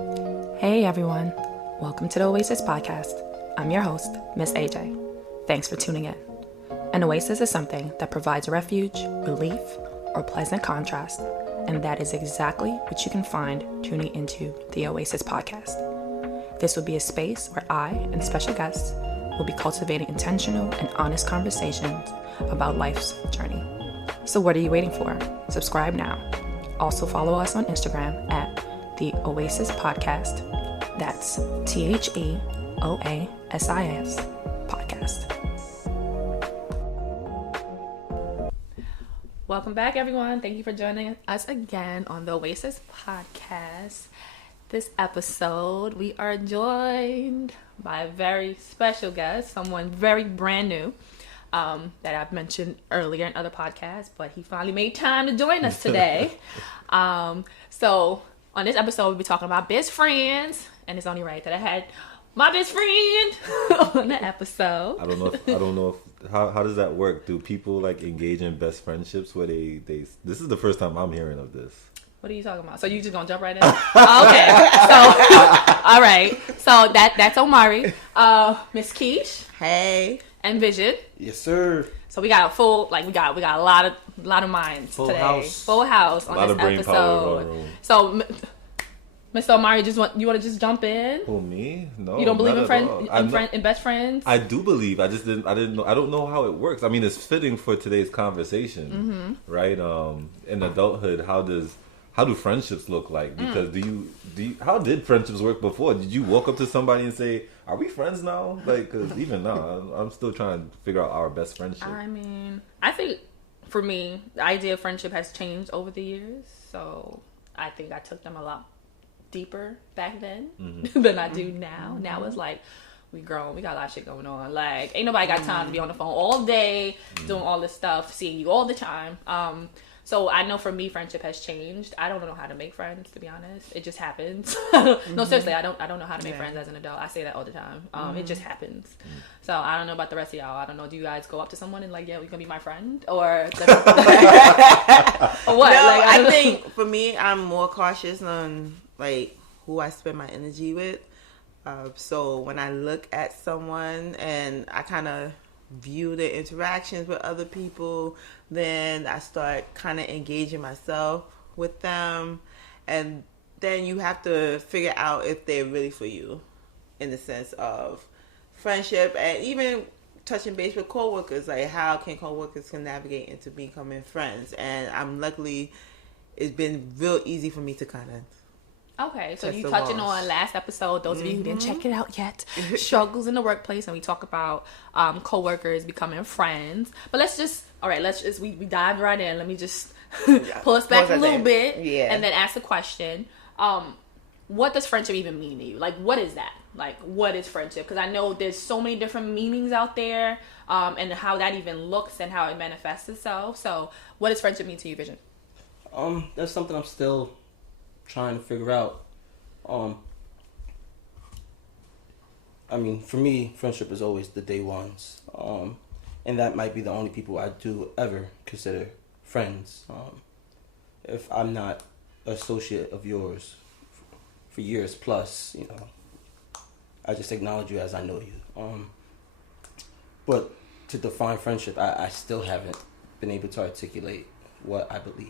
Hey everyone, welcome to the Oasis Podcast. I'm your host, Miss AJ. Thanks for tuning in. An oasis is something that provides refuge, relief, or pleasant contrast, and that is exactly what you can find tuning into the Oasis Podcast. This will be a space where I and special guests will be cultivating intentional and honest conversations about life's journey. So what are you waiting for? Subscribe now. Also follow us on Instagram at the Oasis Podcast. That's TheOasis Podcast. Welcome back, everyone. Thank you for joining us again on the Oasis Podcast. This episode, we are joined by a very special guest, someone very brand new that I've mentioned earlier in other podcasts, but he finally made time to join us today. So on this episode, we'll be talking about best friends, and it's only right that I had my best friend on the episode. I don't know if how does that work? Do people like engage in best friendships where they this is the first time I'm hearing of this. What are you talking about? So you just gonna jump right in? Okay. So all right. So that's Omari, Miss Keesh, Hey, and Vision. Yes, sir. So we got a full, like we got a lot of minds Full today. house. Full house on A lot this of brain power in episode. the room. So, Mr. Omari, you want to just jump in? Who, me? No. You don't believe not in at all. in best friends? I do believe. I didn't know. I don't know how it works. I mean, it's fitting for today's conversation, right? In adulthood, how do friendships look like? Because how did friendships work before? Did you walk up to somebody and say, "Are we friends now?" Like, because even now, I'm still trying to figure out our best friendship. I mean, I think for me, the idea of friendship has changed over the years. So I think I took them a lot deeper back then than I do now. Now it's like we grown, we got a lot of shit going on. Like, ain't nobody got time to be on the phone all day doing all this stuff, seeing you all the time. So I know for me, friendship has changed. I don't know how to make friends, to be honest. It just happens. No, seriously, I don't know how to make friends as an adult. I say that all the time. It just happens. So I don't know about the rest of y'all. I don't know. Do you guys go up to someone and like, yeah, we gonna be my friend, or, or what? No, Like, I think for me, I'm more cautious on like who I spend my energy with. So when I look at someone and I kind of view the interactions with other people, then I start kind of engaging myself with them, and then you have to figure out if they're really for you in the sense of friendship, and even touching base with coworkers, like how can coworkers navigate into becoming friends. And I'm luckily, it's been real easy for me to kind of Okay, so Test you the touching walls. on last episode, those of you who didn't check it out yet, struggles in the workplace, and we talk about coworkers becoming friends. But we dive right in. Let me just pull us back a little bit, and then ask a question. What does friendship even mean to you? Like, what is that? Like, what is friendship? Because I know there's so many different meanings out there, and how that even looks and how it manifests itself. So, what does friendship mean to you, Vision? That's something I'm still trying to figure out. I mean, for me, friendship is always the day ones. And that might be the only people I do ever consider friends. If I'm not an associate of yours for years plus, I just acknowledge you as I know you. But to define friendship, I still haven't been able to articulate what I believe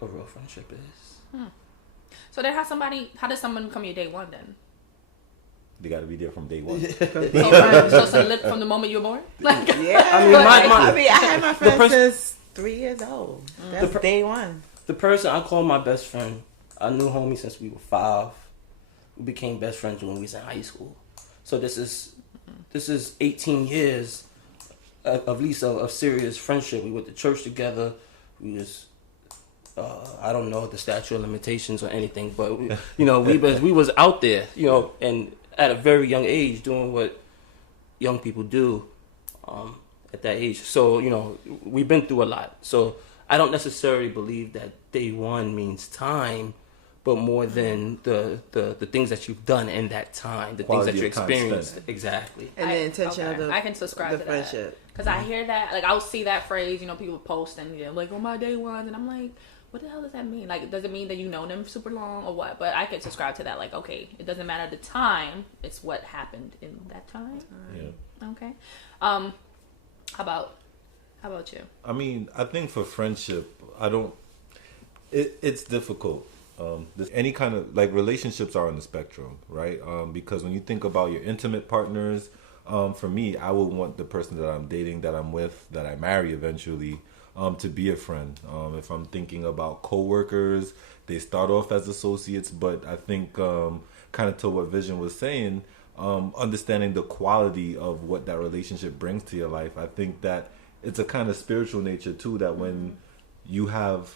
a real friendship is. So then how does someone become your day one then? They got to be there from day one. So from the moment you were born? Like, yeah. I mean, I had my friend since 3 years old. That's day one. The person I call my best friend, I knew homie since we were 5. We became best friends when we was in high school. So this is 18 years of least of serious friendship. We went to church together. We was I don't know the statute of limitations or anything, but we was out there, and at a very young age doing what young people do at that age. So we've been through a lot. So I don't necessarily believe that day one means time, but more than the things that you've done in that time, the Quality things that you of time experienced. spent. Exactly. And the intention of I can subscribe the to friendship. Because I hear that, like, I'll see that phrase, people post and like, on my day one, and I'm like, what the hell does that mean? Like, does it mean that you know them super long or what? But I could subscribe to that. Like, okay, it doesn't matter the time. It's what happened in that time. Yeah. Okay. How about you? I mean, I think for friendship, it's difficult. Any kind of, like, relationships are on the spectrum, right? Because when you think about your intimate partners, for me, I would want the person that I'm dating, that I'm with, that I marry eventually, to be a friend. If I'm thinking about coworkers, they start off as associates, but I think kind of to what Vision was saying, understanding the quality of what that relationship brings to your life. I think that it's a kind of spiritual nature too, that when you have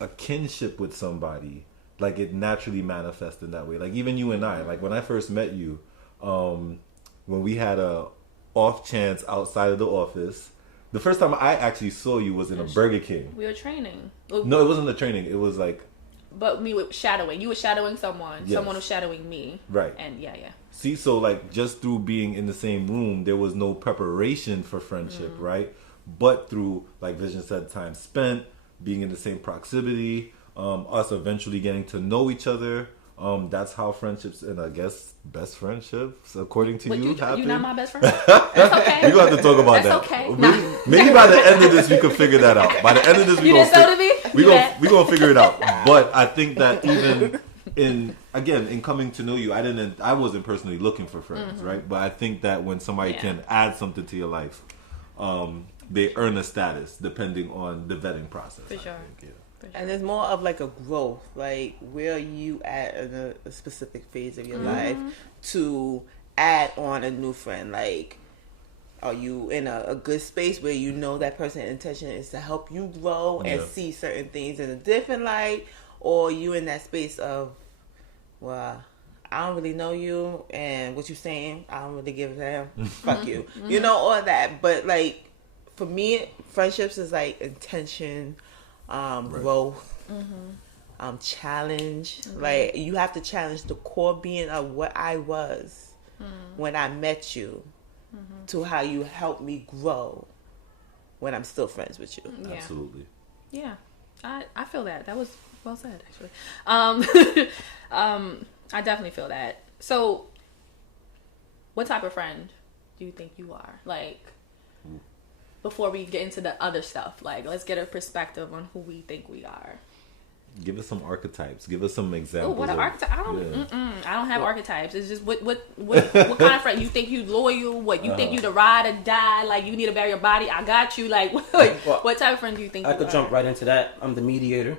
a kinship with somebody, like, it naturally manifests in that way. Like, even you and I, like, when I first met you, when we had a off chance outside of the office, the first time I actually saw you was in a Burger King. We were training. No, it wasn't a training. It was like... But me with shadowing. You were shadowing someone. Yes. Someone was shadowing me. Right. And yeah. See, so, like, just through being in the same room, there was no preparation for friendship, right? But through, like Vision said, time spent, being in the same proximity, us eventually getting to know each other, that's how friendships, and I guess best friendships, according to you, happen. You're not my best friend? That's okay. We're going to have to talk about That's that. okay. Maybe by the end of this, we could figure that out. By the end of this, we're going to figure it out. But I think that even in coming to know you, I wasn't personally looking for friends, right? But I think that when somebody can add something to your life, they earn a status depending on the vetting process. For sure. And there's more of like a growth, like where are you at in a specific phase of your life to add on a new friend? Like, are you in a good space where you know that person's intention is to help you grow and see certain things in a different light? Or are you in that space of, well, I don't really know you, and what you're saying, I don't really give a damn. Fuck you. You know, all that. But, like, for me, friendships is like intention, growth, challenge. Like, you have to challenge the core being of what I was when I met you to how you helped me grow when I'm still friends with you. Yeah. Absolutely. Yeah. I feel that. That was well said, actually. I definitely feel that. So, what type of friend do you think you are? Like, before we get into the other stuff, like, let's get a perspective on who we think we are. Give us some archetypes. Give us some examples. Oh, what an archetype! I don't have archetypes. It's just what kind of friend you think you loyal? What you think you to ride or die? Like, you need to bury your body. I got you. Like, what type of friend do you think? I could jump right into that. I'm the mediator.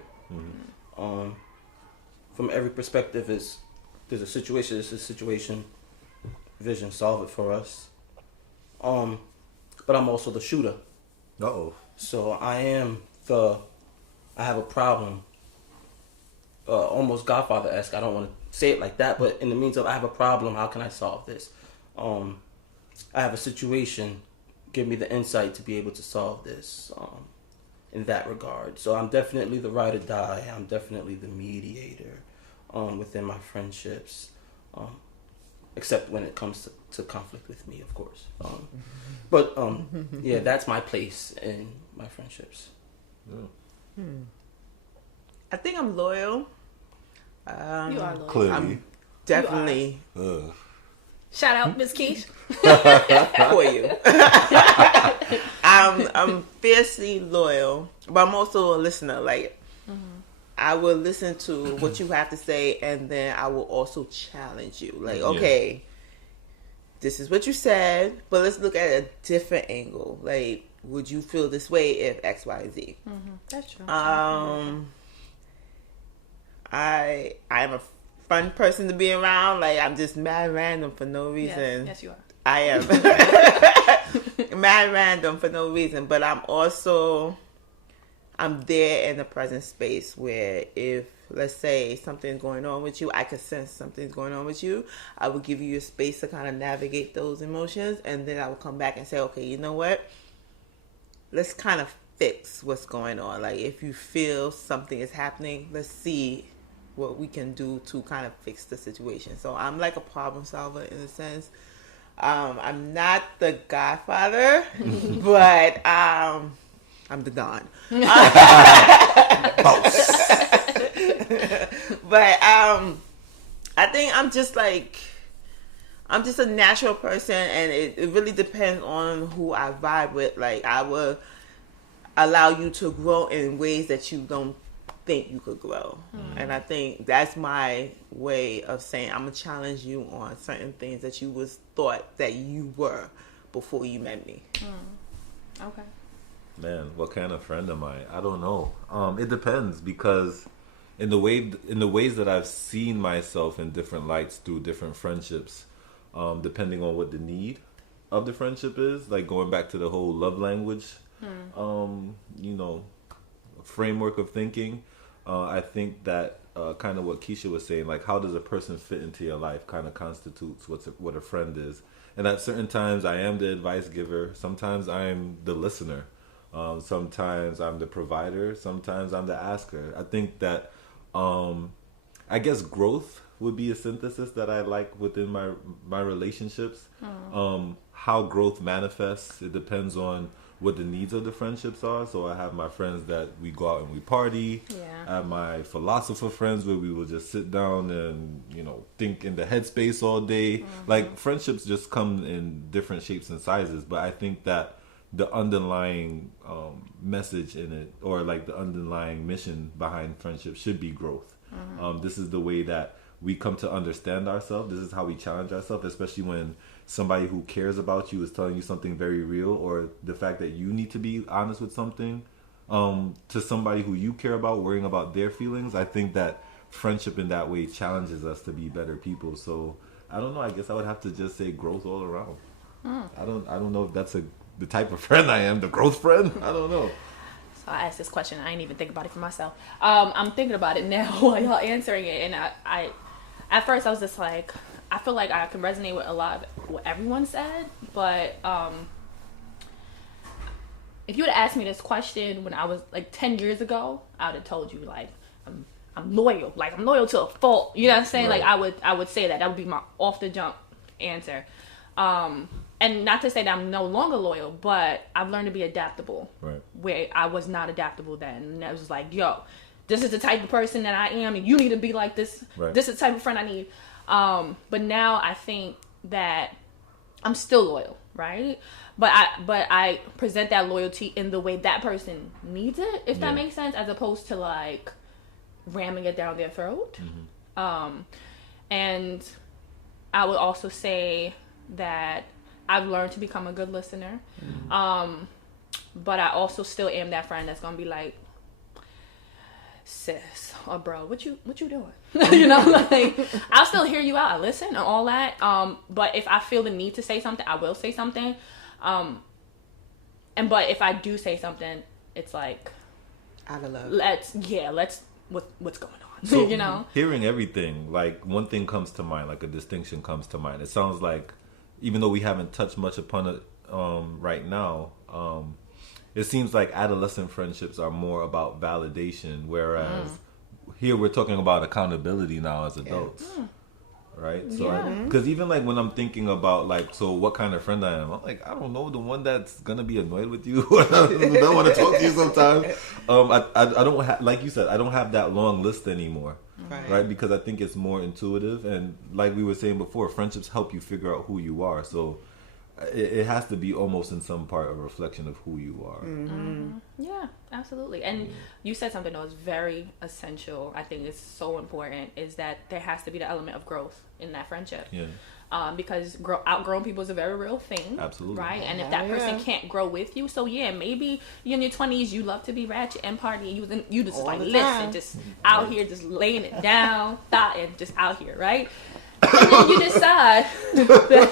From every perspective, there's a situation. It's a situation. Vision, solve it for us. But I'm also the shooter. So I have a problem. Almost Godfather-esque. I don't want to say it like that, but in the means of I have a problem, how can I solve this? I have a situation. Give me the insight to be able to solve this in that regard. So I'm definitely the ride or die. I'm definitely the mediator within my friendships. Except when it comes to conflict with me, of course. But yeah, that's my place in my friendships. I think I'm loyal. You are loyal. Clearly. I'm definitely Shout out, Miss Keesh. for you. I'm fiercely loyal, but I'm also a listener. Like, I will listen to what you have to say, and then I will also challenge you. Like, okay, this is what you said, but let's look at a different angle. Like, would you feel this way if X, Y, and Z? That's true. I am a fun person to be around. Like, I'm just mad random for no reason. Yes, you are. I am mad random for no reason, but I'm there in the present space where if, let's say, something's going on with you, I can sense something's going on with you. I will give you a space to kind of navigate those emotions, and then I will come back and say, okay, you know what? Let's kind of fix what's going on. Like, if you feel something is happening, let's see what we can do to kind of fix the situation. So I'm like a problem solver in a sense. I'm not the Godfather, but I'm the Don. But I think I'm just a natural person, and it really depends on who I vibe with. Like, I will allow you to grow in ways that you don't think you could grow. And I think that's my way of saying I'm gonna challenge you on certain things that you was thought that you were before you met me. Okay. Man, what kind of friend am I? I don't know. It depends, because in the ways that I've seen myself in different lights through different friendships, depending on what the need of the friendship is, like going back to the whole love language, framework of thinking. I think that kind of what Keisha was saying, like how does a person fit into your life, kind of constitutes what a friend is. And at certain times, I am the advice giver. Sometimes I'm the listener. Sometimes I'm the provider. Sometimes I'm the asker. I think that, I guess growth would be a synthesis that I like within my relationships. How growth manifests, it depends on what the needs of the friendships are. So I have my friends that we go out and we party. Yeah. I have my philosopher friends where we will just sit down and, think in the headspace all day. Like, friendships just come in different shapes and sizes. But I think that the underlying message in it, or like the underlying mission behind friendship, should be growth. This is the way that we come to understand ourselves. This is how we challenge ourselves, especially when somebody who cares about you is telling you something very real, or the fact that you need to be honest with something to somebody who you care about, worrying about their feelings. I think that friendship in that way challenges us to be better people. So I don't know. I guess I would have to just say growth all around. I don't know if that's the type of friend I am, the growth friend. I don't know. So I asked this question. I ain't even think about it for myself. I'm thinking about it now while y'all answering it, and I at first I was just like, I feel like I can resonate with a lot of what everyone said, but if you would have asked me this question when I was like 10 years ago, I would have told you like I'm loyal, like I'm loyal to a fault. You know what I'm saying? Right. Like I would say that would be my off the jump answer. And not to say that I'm no longer loyal, but I've learned to be adaptable. Right. Where I was not adaptable then, and I was like, yo, this is the type of person that I am, and you need to be like this. Right. This is the type of friend I need. But now I think that I'm still loyal, right? But I present that loyalty in the way that person needs it, if that makes sense, as opposed to like ramming it down their throat. And I would also say that I've learned to become a good listener. But I also still am that friend that's gonna be like, sis or bro, what you doing? Like I'll still hear you out, I listen and all that. But if I feel the need to say something, I will say something. But if I do say something, it's like Out of love. Let's what's going on? So hearing everything, like one thing comes to mind, like a distinction comes to mind. It sounds like, even though we haven't touched much upon it right now, it seems like adolescent friendships are more about validation, whereas here we're talking about accountability now as adults, right? So, because even like when I'm thinking about like, so what kind of friend I am, I'm like, I don't know, the one that's gonna be annoyed with you, don't want to talk to you sometimes. I don't like you said, I don't have that long list anymore. Right, because I think it's more intuitive, and like we were saying before, friendships help you figure out who you are. So it has to be almost in some part a reflection of who you are. Yeah, absolutely. And you said something that was very essential. I think it's so important, is that there has to be the element of growth in that friendship. Because outgrown people is a very real thing. Absolutely. Right? And if that person can't grow with you, so maybe you're in your 20s, you love to be ratchet and party, and you just all like, listen, just out here, just laying it down, and just out here, right? And then you decide that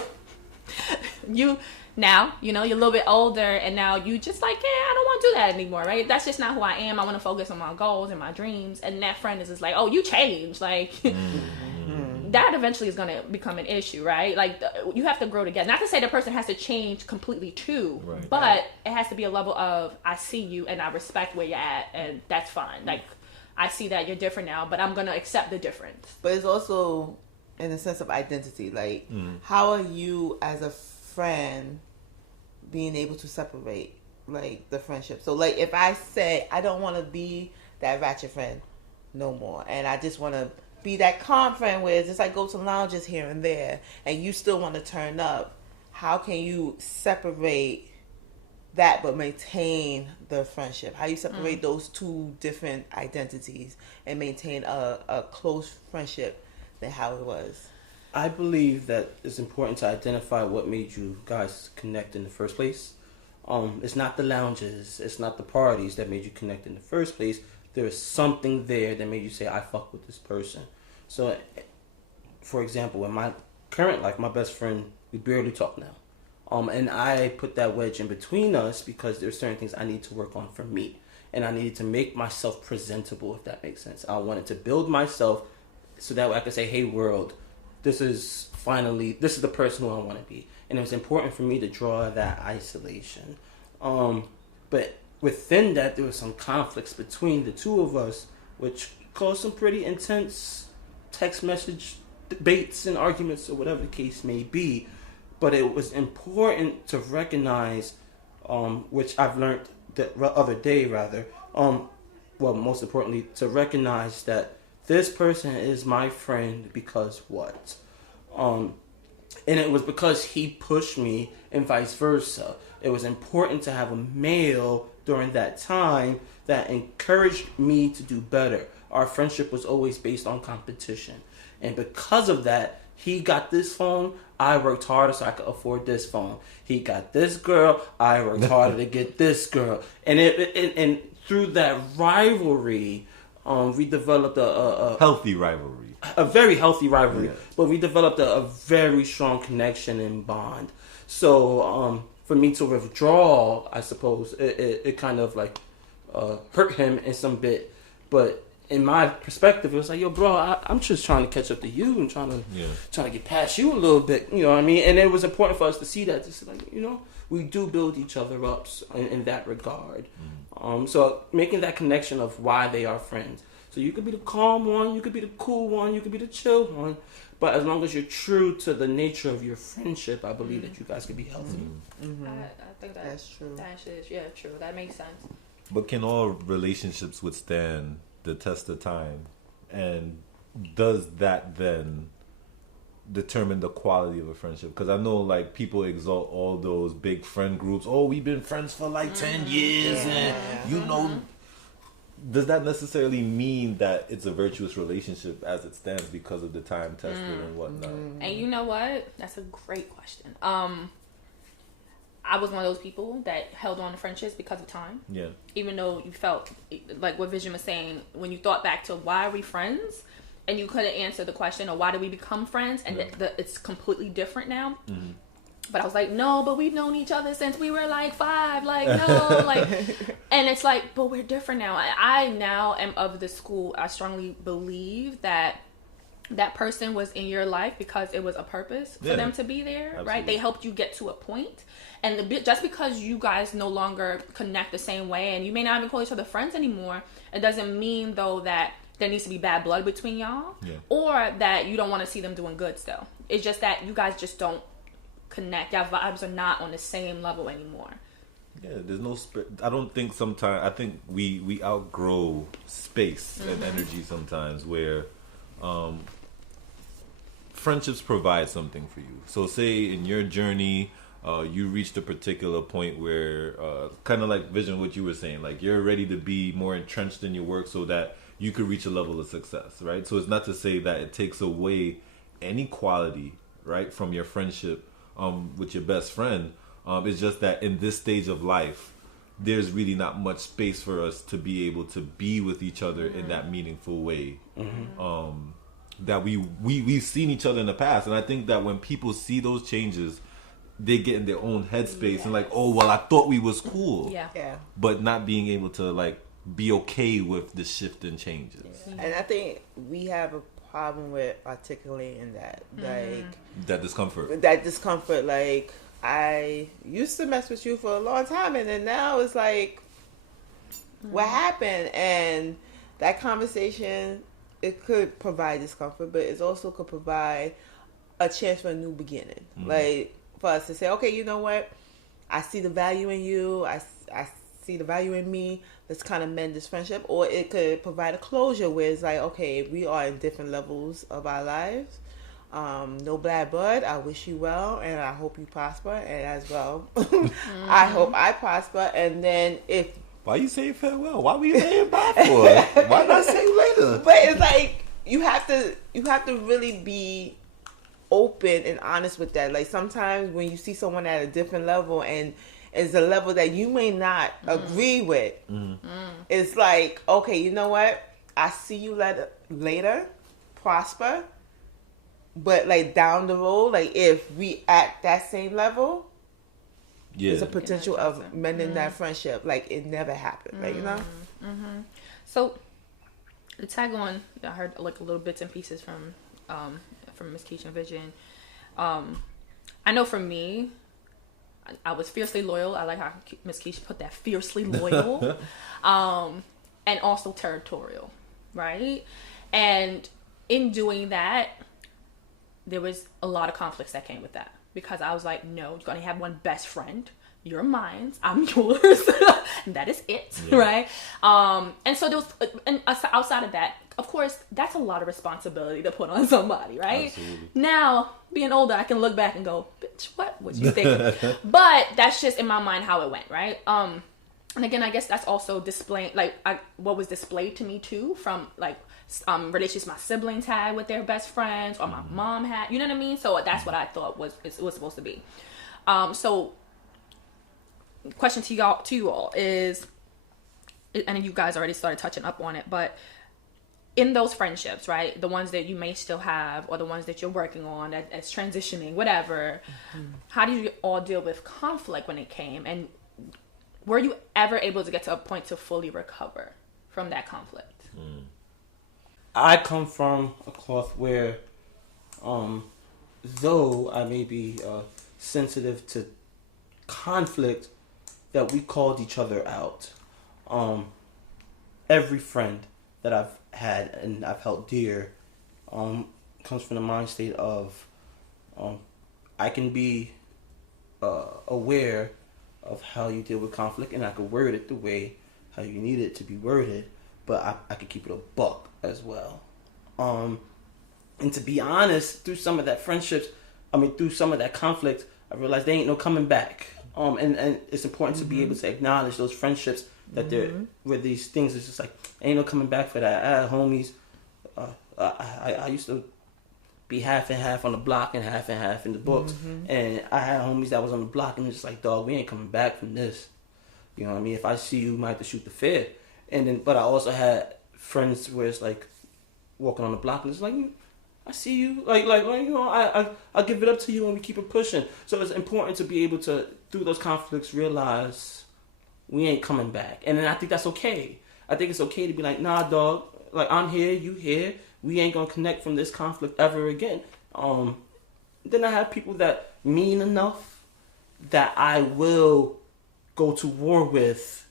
you're a little bit older, and now you just like, I don't want to do that anymore, right? That's just not who I am. I want to focus on my goals and my dreams. And that friend is just like, oh, you changed, like that eventually is going to become an issue, right? Like you have to grow together. Not to say the person has to change completely too, but it has to be a level of, I see you and I respect where you're at, and that's fine. Like I see that you're different now, but I'm going to accept the difference. But it's also in the sense of identity. Like, how are you as a friend being able to separate like the friendship? So like if I say I don't want to be that ratchet friend no more. And I just want to be that calm friend where it's just like go to lounges here and there, and you still want to turn up. How can you separate that but maintain the friendship? How you separate those two different identities and maintain a close friendship than how it was? I believe that it's important to identify what made you guys connect in the first place. It's not the lounges, it's not the parties that made you connect in the first place. There is something there that made you say, I fuck with this person. So, for example, in my current life, my best friend, we barely talk now. And I put that wedge in between us because there's certain things I need to work on for me. And I needed to make myself presentable, if that makes sense. I wanted to build myself so that way I could say, hey, world, this is the person who I want to be. And it was important for me to draw that isolation. But within that, there were some conflicts between the two of us, which caused some pretty intense text message debates and arguments or whatever the case may be. But it was important to recognize, which I've learned the other day most importantly, to recognize that this person is my friend because what? And it was because he pushed me and vice versa. It was important to have a male during that time that encouraged me to do better. Our friendship was always based on competition. And because of that, he got this phone, I worked harder so I could afford this phone. He got this girl, I worked harder to get this girl. And and through that rivalry, we developed a healthy rivalry. A very healthy rivalry. Yeah. But we developed a very strong connection and bond. So for me to withdraw, I suppose, it kind of like hurt him in some bit. But in my perspective, it was like, yo, bro, I'm just trying to catch up to you and trying to get past you a little bit, you know what I mean? And it was important for us to see that, just like, you know, we do build each other up in that regard. So making that connection of why they are friends. So you could be the calm one, you could be the cool one, you could be the chill one, but as long as you're true to the nature of your friendship, I believe that you guys could be healthy. I think that's true. That's true. That makes sense. But can all relationships withstand the test of time, and does that then determine the quality of a friendship? Because I know like people exalt all those big friend groups. Oh, we've been friends for like 10 years, and you know, does that necessarily mean that it's a virtuous relationship as it stands because of the time tested and whatnot? And you know what? That's a great question. I was one of those people that held on to friendships because of time. Yeah. Even though you felt, like what Vision was saying, when you thought back to why are we friends, and you couldn't answer the question, or why did we become friends, and it's completely different now. But I was like, no, but we've known each other since we were like 5. Like, no, like, and it's like, but we're different now. I now am of the school. I strongly believe that person was in your life because it was a purpose for them to be there. Absolutely. Right? They helped you get to a point. And just because you guys no longer connect the same way, and you may not even call each other friends anymore, it doesn't mean though that there needs to be bad blood between y'all, or that you don't want to see them doing good still. It's just that you guys just don't connect. Y'all vibes are not on the same level anymore. Yeah, there's no I don't think sometimes, I think we outgrow space and energy sometimes, where friendships provide something for you. So say in your journey, you reached a particular point where, kind of like Vision, what you were saying, like you're ready to be more entrenched in your work so that you could reach a level of success, right? So it's not to say that it takes away any quality, right, from your friendship with your best friend. It's just that in this stage of life, there's really not much space for us to be able to be with each other in that meaningful way. That we've seen each other in the past. And I think that when people see those changes, they get in their own headspace and like, oh, well, I thought we was cool. But not being able to like be okay with the shift and changes. And I think we have a problem with articulating that. Like that discomfort. Like, I used to mess with you for a long time, and then now it's like, what happened? And that conversation, it could provide discomfort, but it also could provide a chance for a new beginning. Like, for us to say, okay, you know what? I see the value in you. I see the value in me. Let's kind of mend this friendship. Or it could provide a closure where it's like, okay, we are in different levels of our lives. No bad blood. I wish you well, and I hope you prosper. And as well, I hope I prosper. And then if why you saying farewell? Why were you saying bye for? Why not say later? But it's like you have to really be open and honest with that. Like sometimes when you see someone at a different level and it's a level that you may not agree with, it's like, okay, you know what? I see you later, prosper. But like down the road, like if we at that same level, there's a potential of mending that friendship. Like it never happened, like, you know. So to tag on, I heard like a little bits and pieces from Miss Keesh and Vision. I know for me, I was fiercely loyal. I like how Miss Keesh put that, fiercely loyal, and also territorial, right? And in doing that, there was a lot of conflicts that came with that, because I was like, no, you're going to have one best friend. You're mine. I'm yours. That is it. Yeah. Right. And so there was, and outside of that, of course, that's a lot of responsibility to put on somebody, right? Absolutely. Now, being older, I can look back and go, bitch, what you think? But that's just in my mind how it went, right? And again, I guess that's also displaying, like, what was displayed to me too from like relationships my siblings had with their best friends, or my mom had, you know what I mean? So that's what I thought it was supposed to be. So question to you all is, and you guys already started touching up on it, but in those friendships, right, the ones that you may still have, or the ones that you're working on that's transitioning, whatever, how did you all deal with conflict when it came, and were you ever able to get to a point to fully recover from that conflict? I come from a cloth where, though I may be sensitive to conflict, that we called each other out. Every friend that I've had and I've held dear comes from the mind state of I can be aware of how you deal with conflict, and I can word it the way how you need it to be worded, but I could keep it a buck as well. And to be honest, through some of that through some of that conflict, I realized there ain't no coming back. And it's important to be able to acknowledge those friendships that where these things is just like, ain't no coming back for that. I had homies, I used to be half and half on the block and half in the books. And I had homies that was on the block and just like, dog, we ain't coming back from this. You know what I mean? If I see you, you might have to shoot the fair. And then, but I also had friends where it's like walking on the block and it's like, I see you, like you know, I'll give it up to you and we keep it pushing. So it's important to be able to, through those conflicts, realize we ain't coming back. And then I think that's okay. I think it's okay to be like, nah, dog, like I'm here, you here. We ain't gonna connect from this conflict ever again. Then I have people that mean enough that I will go to war with,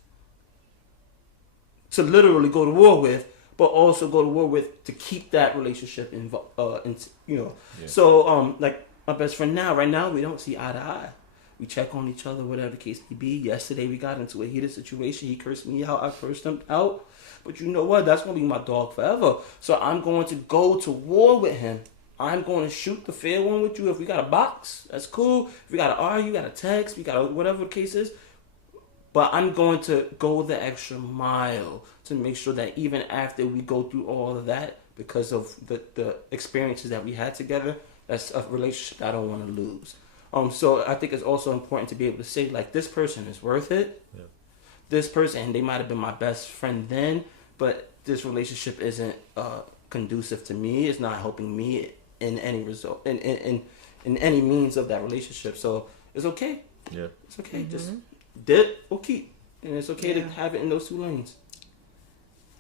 to literally go to war with, but also go to war with to keep that relationship involved. You know, so like my best friend right now we don't see eye to eye. We check on each other, whatever the case may be. Yesterday we got into a heated situation. He cursed me out. I cursed him out. But you know what? That's going to be my dog forever. So I'm going to go to war with him. I'm going to shoot the fair one with you. If we got a box, that's cool. If we got to argue, got a text, we got whatever the case is. But I'm going to go the extra mile to make sure that even after we go through all of that, because of the experiences that we had together, that's a relationship I don't want to lose. So I think it's also important to be able to say, like, this person is worth it. Yeah. This person, and they might have been my best friend then, but this relationship isn't conducive to me. It's not helping me in any result, in any means of that relationship. So it's okay. Yeah, it's okay. Just dip or keep, and it's okay to have it in those two lanes.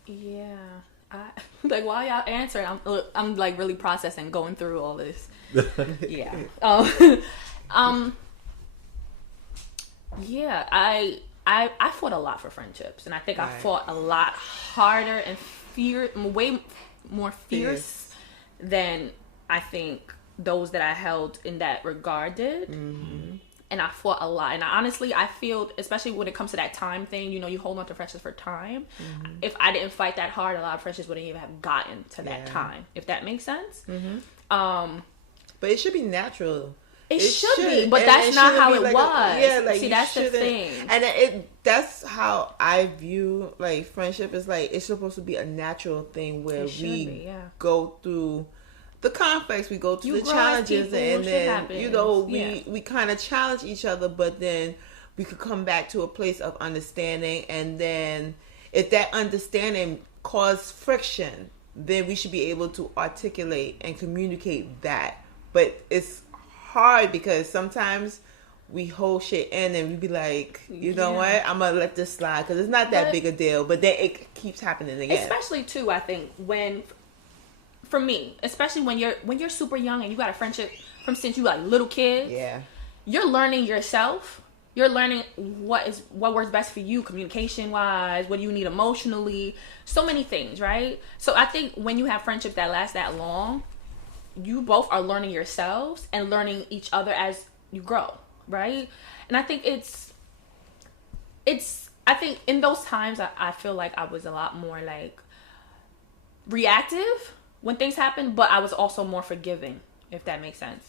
Yeah, like while y'all answering, I'm like really processing, going through all this. Yeah. Yeah, I fought a lot for friendships, and I think I fought a lot harder and way more fierce than I think those that I held in that regard did. and I fought a lot. And honestly, I feel, especially when it comes to that time thing, you know, you hold on to friendships for time. If I didn't fight that hard, a lot of friendships wouldn't even have gotten to that time, if that makes sense. But it should be natural. It should be, but that's not how it was. Yeah, like, see, that's the thing. And that's how I view, like, friendship is like, it's supposed to be a natural thing where we go through the conflicts, we go through the challenges, and then, you know, we kind of challenge each other, but then we could come back to a place of understanding. And then if that understanding caused friction, then we should be able to articulate and communicate that. But it's hard because sometimes we hold shit in and we be like, you know what, I'm gonna let this slide because it's not that big a deal, but then it keeps happening again. Especially too, I think, when, for me, especially when you're super young and you got a friendship from since you like little kids, you're learning yourself. You're learning what works best for you, communication wise, what do you need emotionally, so many things, right? So I think when you have friendships that last that long, you both are learning yourselves and learning each other as you grow, right? And I think I think in those times, I feel like I was a lot more like reactive when things happen, but I was also more forgiving, if that makes sense.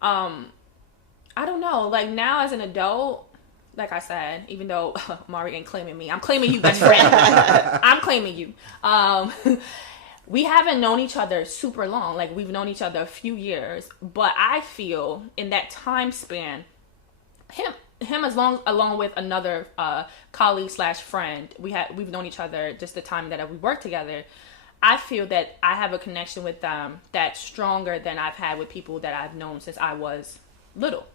I don't know, like now as an adult, like I said, even though Omari ain't claiming me, I'm claiming you, best friend. I'm claiming you. We haven't known each other super long. Like, we've known each other a few years. But I feel in that time span, him along with another colleague / friend, we've known each other just the time that we worked together. I feel that I have a connection with them that's stronger than I've had with people that I've known since I was little.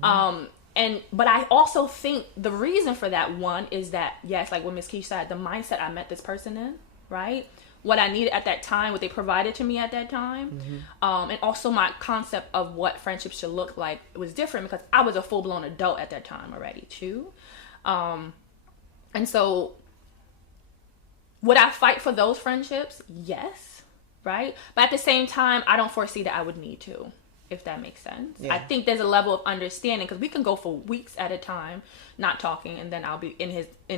But I also think the reason for that, one, is that, yes, like what Ms. Keesh said, the mindset I met this person in, right? What I needed at that time, what they provided to me at that time. And also my concept of what friendship should look like was different because I was a full-blown adult at that time already too. And so would I fight for those friendships? Yes, right? But at the same time, I don't foresee that I would need to, if that makes sense. I think there's a level of understanding because we can go for weeks at a time not talking, and then I'll be in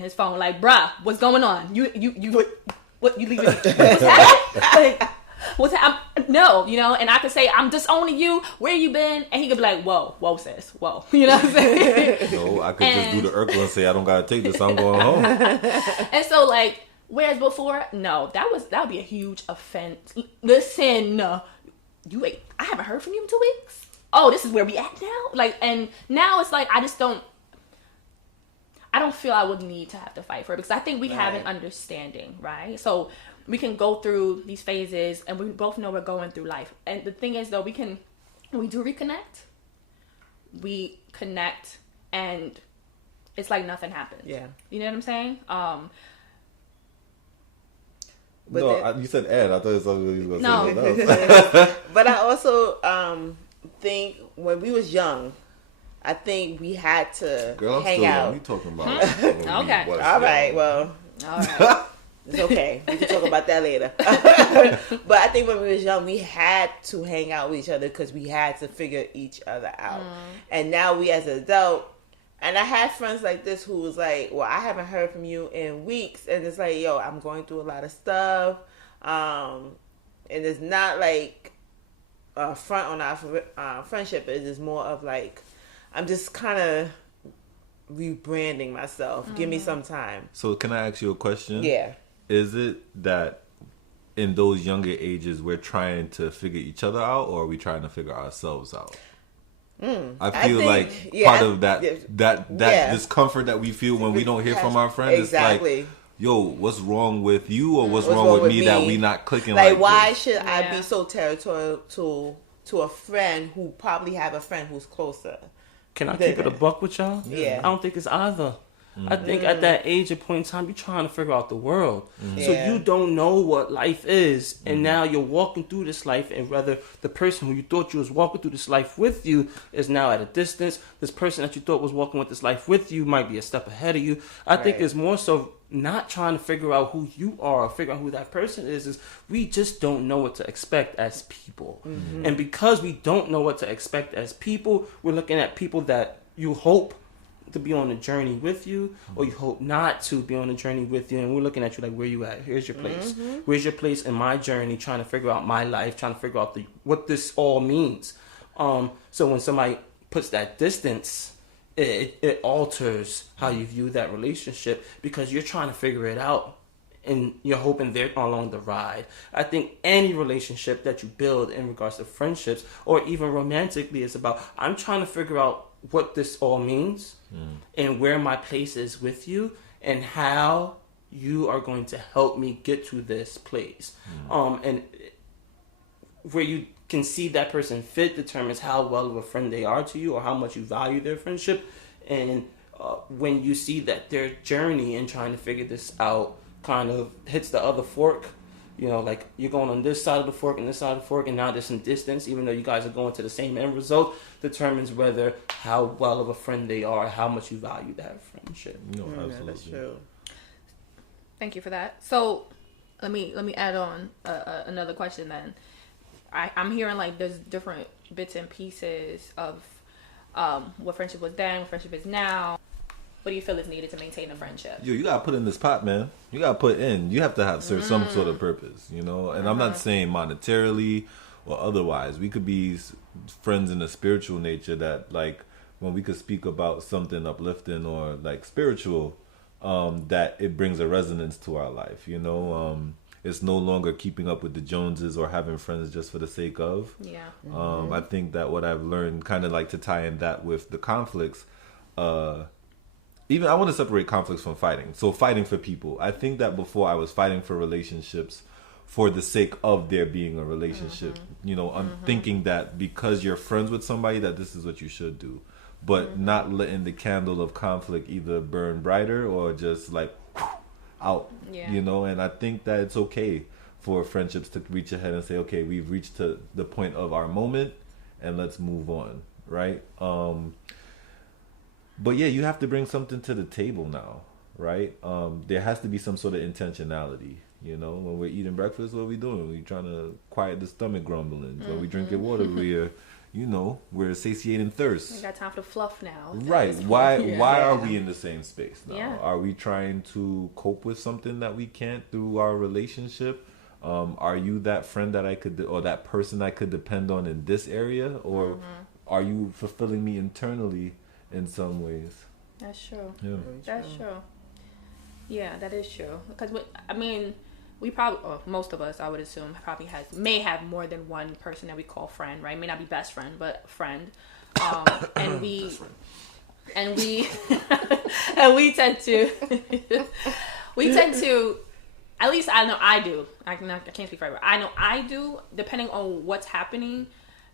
his phone like, bruh, what's going on? What you leaving? What's happening? Like, what's no, you know, and I could say I'm disowning you. Where you been? And he could be like, whoa, sis, whoa. You know what I'm saying? No, I could just do the Urkel and say I don't gotta take this. I'm going home. And so, like, whereas before, no, that would be a huge offense. Listen, I haven't heard from you in 2 weeks. Oh, this is where we at now. Like, and now it's like I don't feel I would need to have to fight for it because I think we have an understanding, right? So we can go through these phases and we both know we're going through life. And the thing is, though, we do reconnect. We connect and it's like nothing happened. Yeah. You know what I'm saying? You said Ed. I thought it was something you was going to say something else. But I also think when we was young, I think we had to hang out. You talking about? Okay. All right. Well. All right. It's okay. We can talk about that later. But I think when we was young, we had to hang out with each other because we had to figure each other out. And now we as an adult, and I had friends like this who was like, well, I haven't heard from you in weeks. And it's like, yo, I'm going through a lot of stuff. And it's not like a front on our friendship. It is more of like, I'm just kind of rebranding myself. Give me some time. So can I ask you a question? Yeah. Is it that in those younger ages we're trying to figure each other out, or are we trying to figure ourselves out? I feel like part of that discomfort that we feel when we don't hear from our friends is like, yo, what's wrong with you, or what's wrong with me that we not clicking like why this? Should I be so territorial to a friend who probably have a friend who's closer? Can I keep it a buck with y'all? Yeah. I don't think it's either. I think at that age and point in time, you're trying to figure out the world. So you don't know what life is. And now you're walking through this life, and whether the person who you thought you was walking through this life with you is now at a distance. This person that you thought was walking with this life with you might be a step ahead of you. I think it's more so not trying to figure out who you are or figure out who that person is we just don't know what to expect as people. And because we don't know what to expect as people, we're looking at people that you hope to be on a journey with you, or you hope not to be on a journey with you, and we're looking at you like, where you at? Here's your place. Where's your place in my journey, trying to figure out my life, trying to figure out what this all means. So when somebody puts that distance, it alters how you view that relationship, because you're trying to figure it out and you're hoping they're along the ride. I think any relationship that you build in regards to friendships or even romantically is about, I'm trying to figure out what this all means and where my place is with you and how you are going to help me get to this place. And where you can see that person fit determines how well of a friend they are to you or how much you value their friendship. And when you see that their journey in trying to figure this out kind of hits the other fork, you know, like you're going on this side of the fork and this side of the fork, and now there's some distance, even though you guys are going to the same end result, determines whether how well of a friend they are, how much you value that friendship. No, absolutely. Yeah, that's true. Thank you for that. So let me add on another question then. I'm hearing like there's different bits and pieces of what friendship was then, what friendship is now. What do you feel is needed to maintain a friendship? You gotta put in this pot, man. You gotta put in. You have to have serve some sort of purpose, you know. And I'm not saying monetarily or otherwise. We could be friends in a spiritual nature that, like, when we could speak about something uplifting or like spiritual, that it brings a resonance to our life, you know. It's no longer keeping up with the Joneses or having friends just for the sake of. Yeah. I think that what I've learned, kind of like to tie in that with the conflicts, even I want to separate conflicts from fighting. So fighting for people. I think that before I was fighting for relationships for the sake of there being a relationship. You know, I'm thinking that because you're friends with somebody that this is what you should do. But not letting the candle of conflict either burn brighter or just like out. Yeah. You know, and I think that it's okay for friendships to reach ahead and say, okay, we've reached to the point of our moment and let's move on. Right? But yeah, you have to bring something to the table now, right? There has to be some sort of intentionality, you know? When we're eating breakfast, what are we doing? We're trying to quiet the stomach grumblings. When we drinking water, we're satiating thirst. We got time for the fluff now. Right. Why are we in the same space now? Yeah. Are we trying to cope with something that we can't through our relationship? Are you that friend that I could, or that person I could depend on in this area? Or are you fulfilling me internally in some ways? That's true. Yeah. That's true. Yeah, that is true. Because we probably, or most of us, I would assume, may have more than one person that we call friend, right? May not be best friend, but friend. And we and we tend to at least I know I do. I can't speak for everyone. I know I do. Depending on what's happening,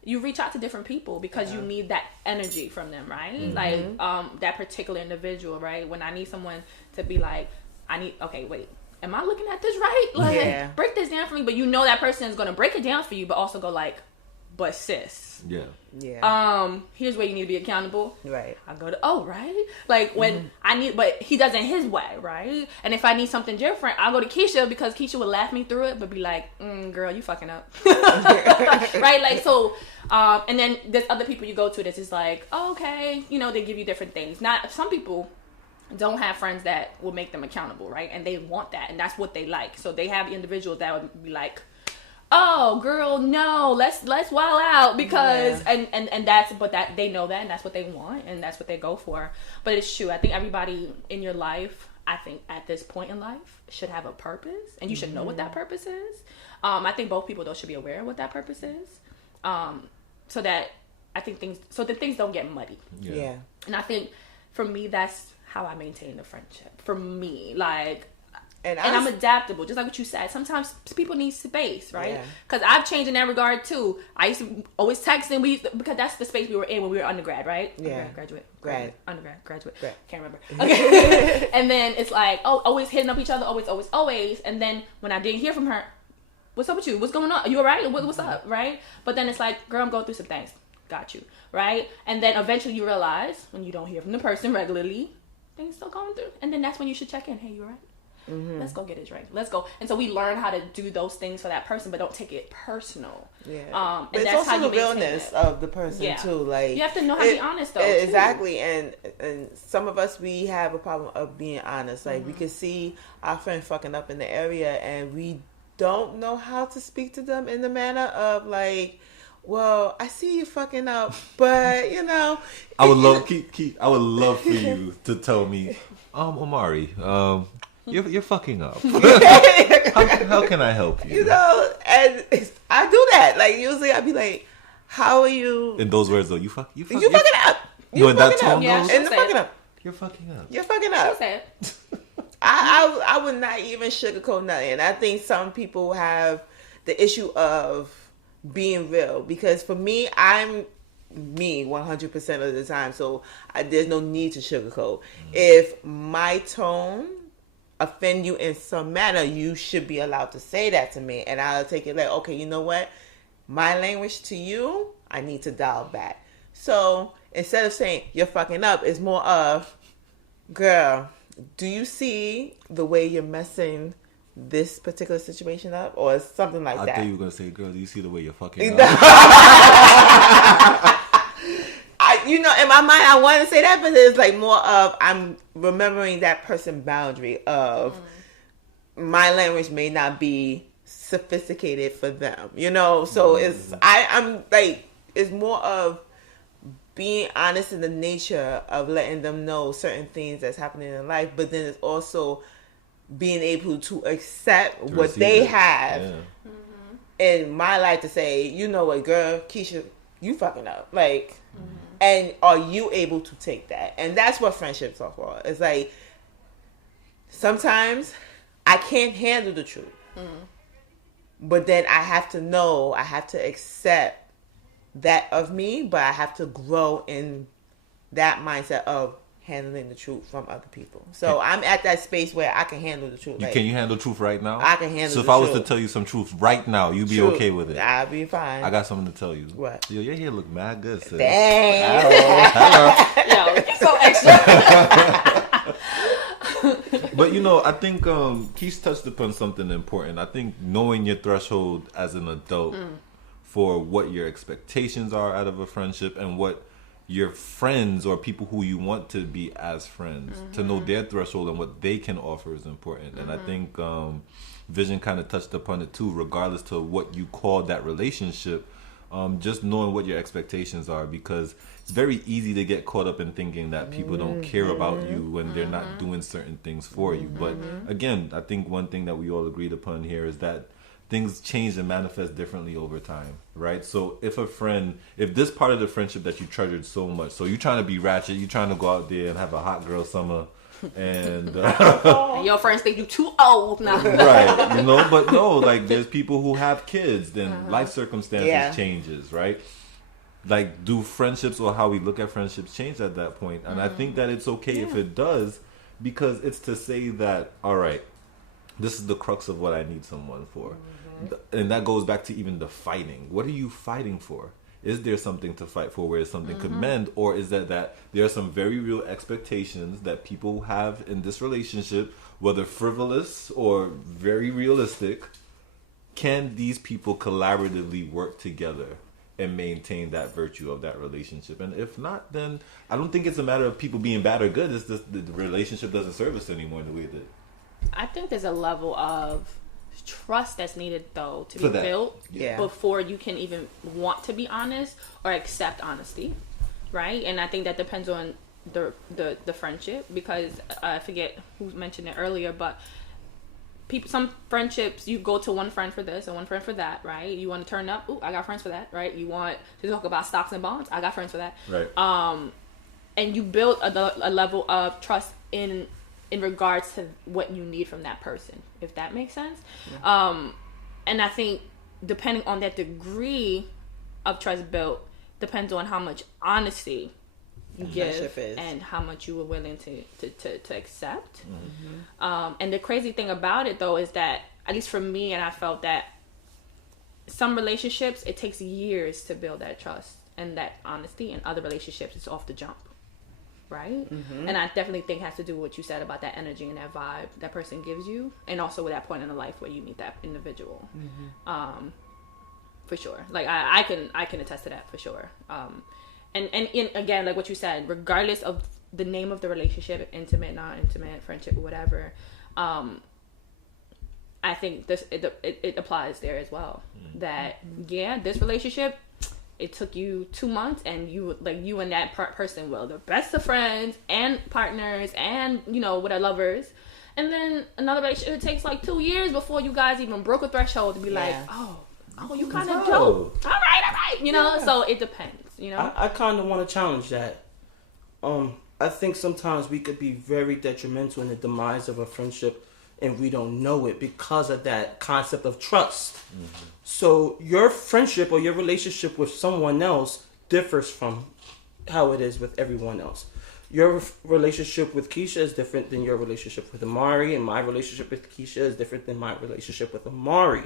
you reach out to different people because you need that energy from them, right? Like that particular individual, right? When I need someone to be like, okay, wait, am I looking at this right? Like, break this down for me. But you know that person is going to break it down for you, but also go like, but sis. Yeah. Here's where you need to be accountable. Right. I go to, right? Like when I need, but he does it his way, right? And if I need something different, I'll go to Keisha because Keisha would laugh me through it, but be like, girl, you fucking up. Right? Like, so, and then there's other people you go to that's just like, okay, you know, they give you different things. Not, some people don't have friends that will make them accountable, right? And they want that, and that's what they like. So they have individuals that would be like, oh girl, no, let's wild out because and that's, but that they know that, and that's what they want, and that's what they go for. But it's true. I think everybody in your life, I think at this point in life, should have a purpose, and you should know what that purpose is. I think both people though should be aware of what that purpose is, so that things don't get muddy. Yeah. And I think for me, that's how I maintain the friendship. For me, like. And I'm adaptable, just like what you said. Sometimes people need space, right? Because I've changed in that regard too. I used to always text, and because that's the space we were in when we were undergrad, right? Yeah. Undergrad, graduate. Can't remember. Okay. And then it's like, always hitting up each other, always. And then when I didn't hear from her, what's up with you? What's going on? Are you all right? What's up, right? But then it's like, girl, I'm going through some things. Got you, right? And then eventually you realize when you don't hear from the person regularly, things still going through. And then that's when you should check in. Hey, you all right? Let's go get a drink. Let's go. And so we learn how to do those things for that person, but don't take it personal. Yeah. And but it's that's also how you the realness of the person too. Like you have to know how to be honest though. Exactly. And some of us, we have a problem of being honest. Like we can see our friend fucking up in the area and we don't know how to speak to them in the manner of like, well, I see you fucking up, but you know, I would love I would love for you to tell me, Omari, you're fucking up. how can I help you? You know, and I do that. Like usually, I'd be like, "How are you?" In those words, though, you fucking up. You in that fucking tone, up. Yeah, And the fucking up. You're fucking up. You're fucking up. She said. I would not even sugarcoat nothing. And I think some people have the issue of being real because for me, I'm me 100% of the time. So there's no need to sugarcoat. If my tone offend you in some manner, you should be allowed to say that to me. And I'll take it like, okay, you know what? My language to you, I need to dial back. So instead of saying you're fucking up, it's more of, girl, do you see the way you're messing this particular situation up, or something like that? I thought you were gonna say, girl, do you see the way you're fucking up? In my mind, I want to say that, but it's like more of I'm remembering that person boundary of my language may not be sophisticated for them, So I'm like it's more of being honest in the nature of letting them know certain things that's happening in life, but then it's also being able to accept what they have in my life to say, you know what, girl, Keisha, you fucking up. Like, and are you able to take that? And that's what friendships are for. It's like, sometimes I can't handle the truth. But then I have to know, I have to accept that of me, but I have to grow in that mindset of handling the truth from other people. So I'm at that space where I can handle the truth. Can you handle truth right now? I can handle the truth. So if I was to tell you some truth right now, you'd be okay with it? I'd be fine. I got something to tell you. What? Yo, your hair look mad good, sis. Thanks. Yo, you're so extra. But I think Keesh touched upon something important. I think knowing your threshold as an adult for what your expectations are out of a friendship and what your friends or people who you want to be as friends, to know their threshold and what they can offer is important. And I think Vision kind of touched upon it too, regardless to what you call that relationship, just knowing what your expectations are, because it's very easy to get caught up in thinking that people don't care about you when they're not doing certain things for you. But again, I think one thing that we all agreed upon here is that things change and manifest differently over time, right? So if this part of the friendship that you treasured so much, so you're trying to be ratchet, you're trying to go out there and have a hot girl summer, and your friends think you too old now. Right, but no, like there's people who have kids, then life circumstances changes, right? Like, do friendships or how we look at friendships change at that point? And I think that it's okay if it does, because it's to say that, all right, this is the crux of what I need someone for. And that goes back to even the fighting. What are you fighting for? Is there something to fight for where something could mend? Or is that there are some very real expectations that people have in this relationship, whether frivolous or very realistic? Can these people collaboratively work together and maintain that virtue of that relationship? And if not, then I don't think it's a matter of people being bad or good. It's just the relationship doesn't serve us anymore in the way that... I think there's a level of trust that's needed though to be built before you can even want to be honest or accept honesty, right? And I think that depends on the friendship, because I forget who mentioned it earlier, but some friendships, you go to one friend for this and one friend for that, right? You want to turn up, I got friends for that, right? You want to talk about stocks and bonds, I got friends for that, right? And you build a level of trust in regards to what you need from that person, if that makes sense. And I think depending on that degree of trust built depends on how much honesty you give and how much you were willing to accept. And the crazy thing about it though is that, at least for me, and I felt that some relationships, it takes years to build that trust and that honesty, and other relationships it's off the jump. right? And I definitely think it has to do with what you said about that energy and that vibe that person gives you, and also with that point in the life where you meet that individual. For sure. Like I can attest to that for sure. And again, like what you said, regardless of the name of the relationship, intimate, not intimate, friendship, whatever, I think it applies there as well. That this relationship, it took you 2 months, and you and that person were the best of friends and partners, and with our lovers. And then another relationship, it takes like 2 years before you guys even broke a threshold to be like, oh, you kind of dope. All right. So it depends. I kind of want to challenge that. I think sometimes we could be very detrimental in the demise of a friendship, and we don't know it because of that concept of trust. So your friendship or your relationship with someone else differs from how it is with everyone else. Your relationship with Keisha is different than your relationship with Omari, and my relationship with Keisha is different than my relationship with Omari.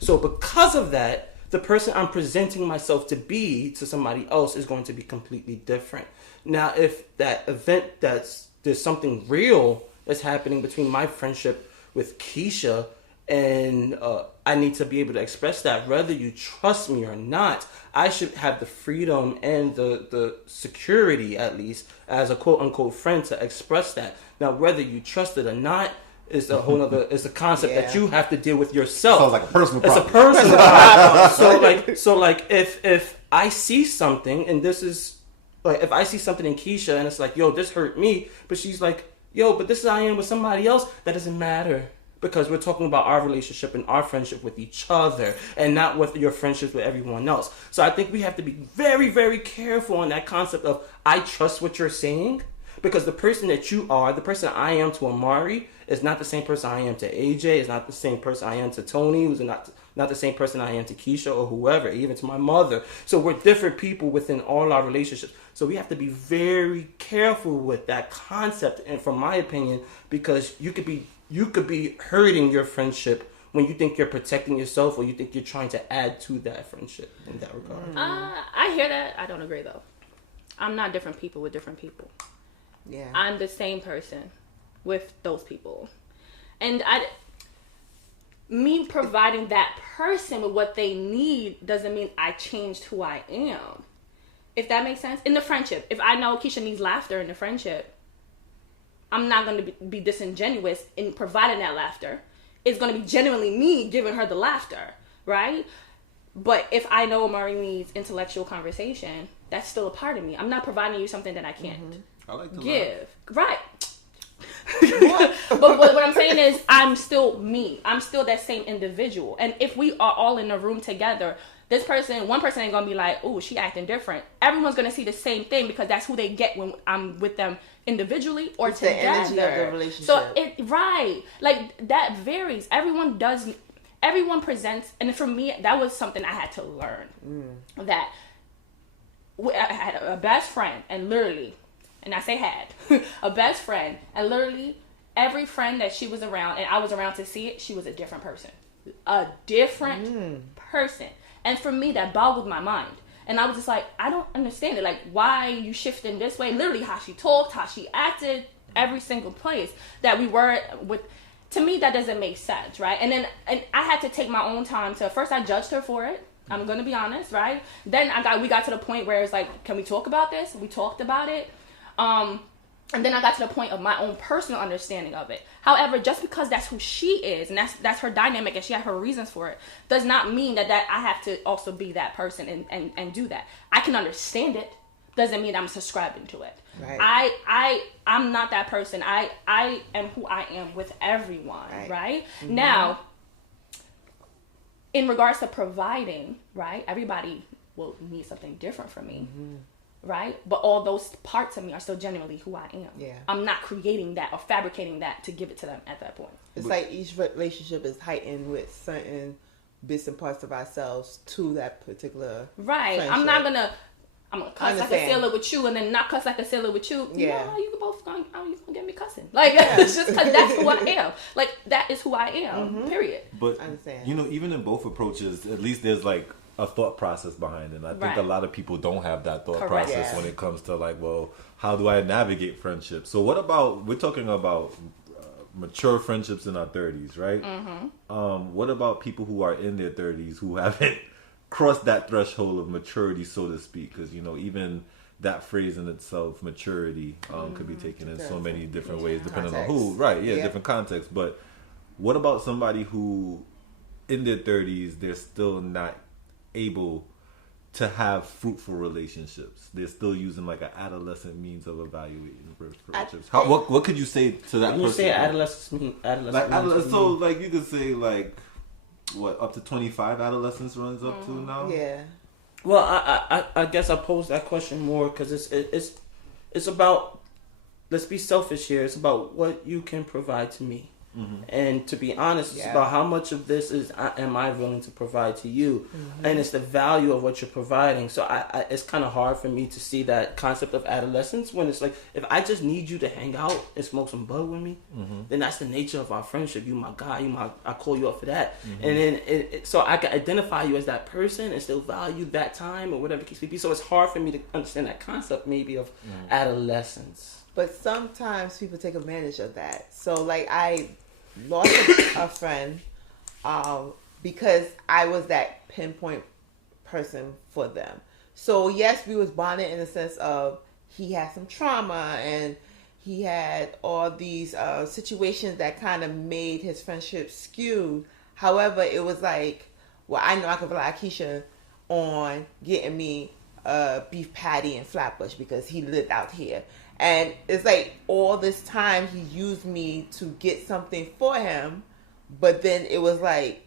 So because of that, the person I'm presenting myself to be to somebody else is going to be completely different. Now, if that event there's something real that's happening between my friendship with Keisha, and I need to be able to express that, whether you trust me or not, I should have the freedom and the security, at least, as a quote-unquote friend, to express that. Now, whether you trust it or not is a whole other, it's a concept that you have to deal with yourself. Sounds like a personal problem. It's a personal problem. So if I see something, and this is, like, if I see something in Keisha, and it's like, yo, this hurt me, but she's like, yo, but this is how I am with somebody else, that doesn't matter. Because we're talking about our relationship and our friendship with each other, and not with your friendships with everyone else. So I think we have to be very, very careful on that concept of, I trust what you're saying, because the person that you are, the person I am to Omari, is not the same person I am to AJ, is not the same person I am to Tony, who's not the same person I am to Keisha or whoever, even to my mother. So we're different people within all our relationships. So we have to be very careful with that concept, and from my opinion, because you could be hurting your friendship when you think you're protecting yourself, or you think you're trying to add to that friendship in that regard. I hear that. I don't agree, though. I'm not different people with different people. Yeah. I'm the same person with those people. And me providing that person with what they need doesn't mean I changed who I am. If that makes sense. In the friendship, if I know Keisha needs laughter in the friendship, I'm not going to be disingenuous in providing that laughter. It's going to be genuinely me giving her the laughter, right? But if I know Omari needs intellectual conversation, that's still a part of me. I'm not providing you something that I can't I like to give. Right. But what I'm saying is, I'm still me. I'm still that same individual. And if we are all in a room together, one person ain't gonna be like, oh, she acting different. Everyone's gonna see the same thing, because that's who they get when I'm with them individually or together. The energy of the relationship. So like that varies. Everyone presents, and for me, that was something I had to learn. That I had a best friend, and literally, and I say had a best friend, and literally every friend that she was around and I was around to see it, she was a different person. And for me, that boggled my mind. And I was just like, I don't understand it. Like, why you shifting this way? Literally, how she talked, how she acted, every single place that we were with. To me, that doesn't make sense, right? And I had to take my own time to, first I judged her for it. I'm going to be honest, right? Then we got to the point where it's like, can we talk about this? We talked about it. And then I got to the point of my own personal understanding of it. However, just because that's who she is, and that's her dynamic, and she had her reasons for it, does not mean that I have to also be that person and do that. I can understand it. Doesn't mean I'm subscribing to it. Right. I'm not that person. I am who I am with everyone, right? Mm-hmm. Now, in regards to providing, right, everybody will need something different from me. Mm-hmm. Right? But all those parts of me are still genuinely who I am. Yeah. I'm not creating that or fabricating that to give it to them at that point. It's like each relationship is heightened with certain bits and parts of ourselves to that particular friendship. I'm gonna cuss like a sailor with you and then not cuss like a sailor with you. Yeah. No, you can both gonna get me cussing. Like, it's just because that's who I am. Like, that is who I am, period. But, even in both approaches, at least there's like a thought process behind it. And I think Right. a lot of people don't have that thought Correct. process Yeah. when it comes to like, well, how do I navigate friendships? So what about, we're talking about mature friendships in our 30s, right? What about people who are in their 30s who haven't crossed that threshold of maturity, so to speak? Because, you know, even that phrase in itself, maturity, could be taken in so many different ways depending on who. Right, yeah, different contexts. But what about somebody who in their 30s, they're still not able to have fruitful relationships? They're still using like an adolescent means of evaluating friendships. What could you say to that When you person? say adolescence, So like you could say like what, up to 25 adolescence runs up to now? Yeah. Well, I guess I pose that question more because it's about, let's be selfish here. It's about what you can provide to me. And to be honest, it's about how much of this am I willing to provide to you, and it's the value of what you're providing. So it's kind of hard for me to see that concept of adolescence when it's like, if I just need you to hang out and smoke some bud with me, then that's the nature of our friendship. You my guy, I call you up for that, and then so I can identify you as that person and still value that time or whatever the case may be. So it's hard for me to understand that concept maybe of adolescence. But sometimes people take advantage of that. So like I lost a friend because I was that pinpoint person for them. So yes, we was bonded in the sense of he had some trauma and he had all these situations that kind of made his friendship skewed. However, it was like, well, I know I could rely Keisha on getting me a beef patty and Flatbush because he lived out here. And it's like all this time he used me to get something for him, but then it was like,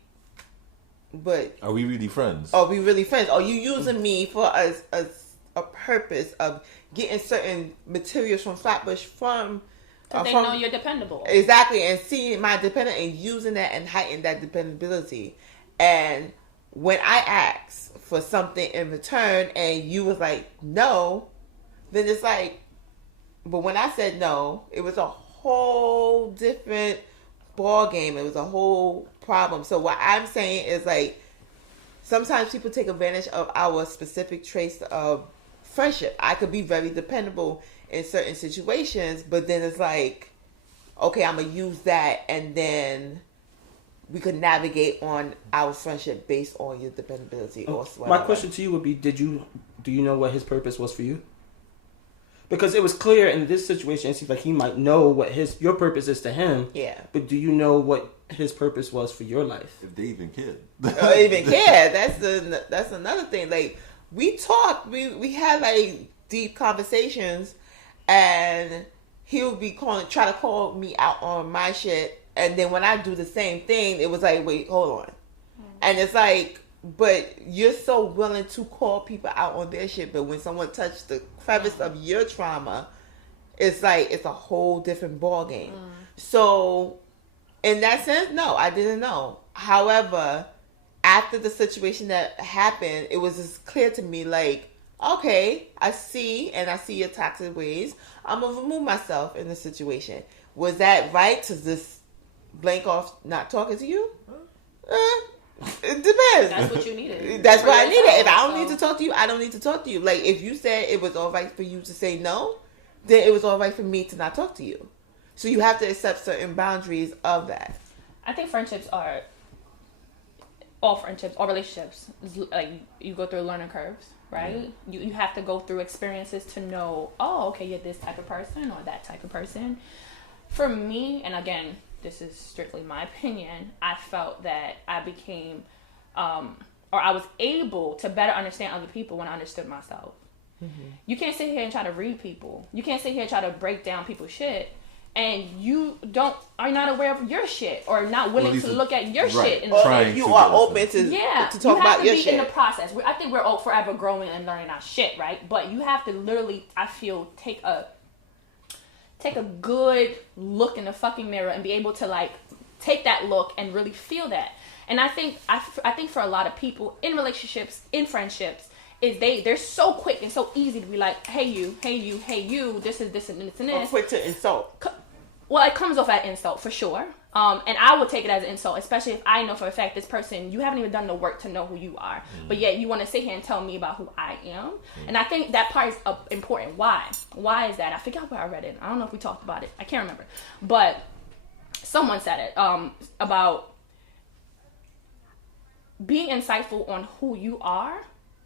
but are we really friends? Are we really friends? Are you using me for a purpose of getting certain materials from Flatbush from? Because they know you're dependable. Exactly, and seeing my dependent and using that and heighten that dependability. And when I asked for something in return and you was like, no, then it's like, but when I said no, it was a whole different ball game. It was a whole problem. So what I'm saying is like, sometimes people take advantage of our specific traits of friendship. I could be very dependable in certain situations, but then it's like, okay, I'm going to use that and then we could navigate on our friendship based on your dependability. Or My question to you would be, do you know what his purpose was for you? Because it was clear in this situation, it seems like he might know what your purpose is to him. Yeah. But do you know what his purpose was for your life? If they even cared. Even care. That's another thing. Like, we talked, we had like deep conversations, and he would be try to call me out on my shit, and then when I do the same thing, it was like, wait, hold on. And it's like, but you're so willing to call people out on their shit, but when someone touched the crevice of your trauma, it's like, it's a whole different ball game. So in that sense, no, I didn't know. However, after the situation that happened, it was just clear to me, like, okay, I see your toxic ways. I'm gonna remove myself in the situation. Was that right to just blank off not talking to you? It depends. That's what you needed. That's what I needed. If I don't need to talk to you, I don't need to talk to you. Like, if you said it was all right for you to say no, then it was all right for me to not talk to you. So you have to accept certain boundaries of that. I think all friendships, all relationships, like, you go through learning curves, right? Yeah. You have to go through experiences to know, oh, okay, you're this type of person or that type of person. For me, and again, this is strictly my opinion, I felt that I became, or I was able to better understand other people when I understood myself. Mm-hmm. You can't sit here and try to read people. You can't sit here and try to break down people's shit, and you are not aware of your shit, or not willing to look at your shit. In if you are open to talk about your shit. You have to be in the process. I think we're all forever growing and learning our shit, right? But you have to literally, I feel, take a good look in the fucking mirror and be able to, like, take that look and really feel that. And I think for a lot of people in relationships, in friendships, is they're so quick and so easy to be like, hey you, this is this and this and this. Or quick to insult. Well, it comes off at insult for sure. And I would take it as an insult, especially if I know for a fact this person, you haven't even done the work to know who you are. But yet you want to sit here and tell me about who I am. And I think that part is important. Why? Why is that? I forgot where I read it. I don't know if we talked about it. I can't remember. But someone said it about being insightful on who you are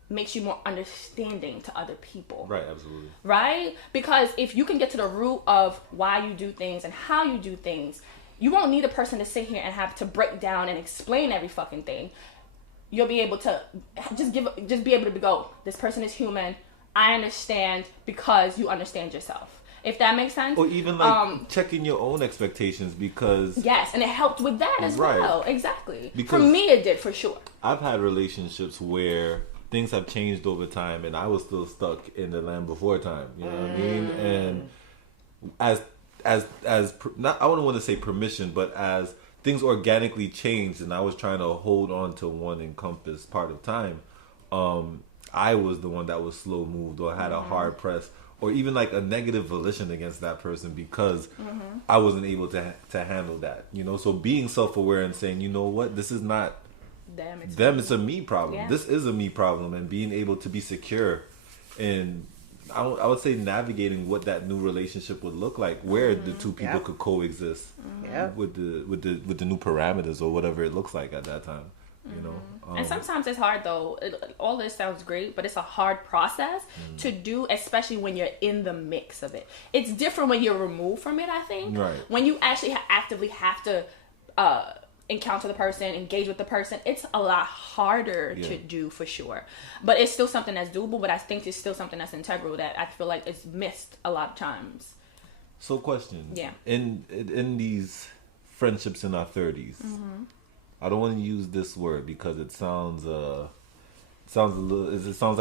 makes you more understanding to other people. Right, absolutely. Right? Because if you can get to the root of why you do things and how you do things, you won't need a person to sit here and have to break down and explain every fucking thing. You'll be able to just be able to go, this person is human. I understand because you understand yourself. If that makes sense. Or even like checking your own expectations, because yes, and it helped with that as right. well. Exactly. Because for me, it did for sure. I've had relationships where things have changed over time, and I was still stuck in the land before time. You know what I mean? And as not, I wouldn't want to say permission, but as things organically changed and I was trying to hold on to one encompassed part of time, I was the one that was slow moved or had a hard press or even like a negative volition against that person because I wasn't able to handle that, you know? So being self-aware and saying, you know what, this is not them, it's a me problem. Yeah. This is a me problem, and being able to be secure in I would say navigating what that new relationship would look like, where the two people could coexist with the new parameters or whatever it looks like at that time. You know, and sometimes it's hard though. All this sounds great, but it's a hard process to do, especially when you're in the mix of it. It's different when you're removed from it. I think when you actually actively have to encounter the person, engage with the person, it's a lot harder to do for sure. But it's still something that's doable, but I think it's still something that's integral that I feel like it's missed a lot of times. So question. Yeah. In these friendships in our 30s, I don't want to use this word because it sounds like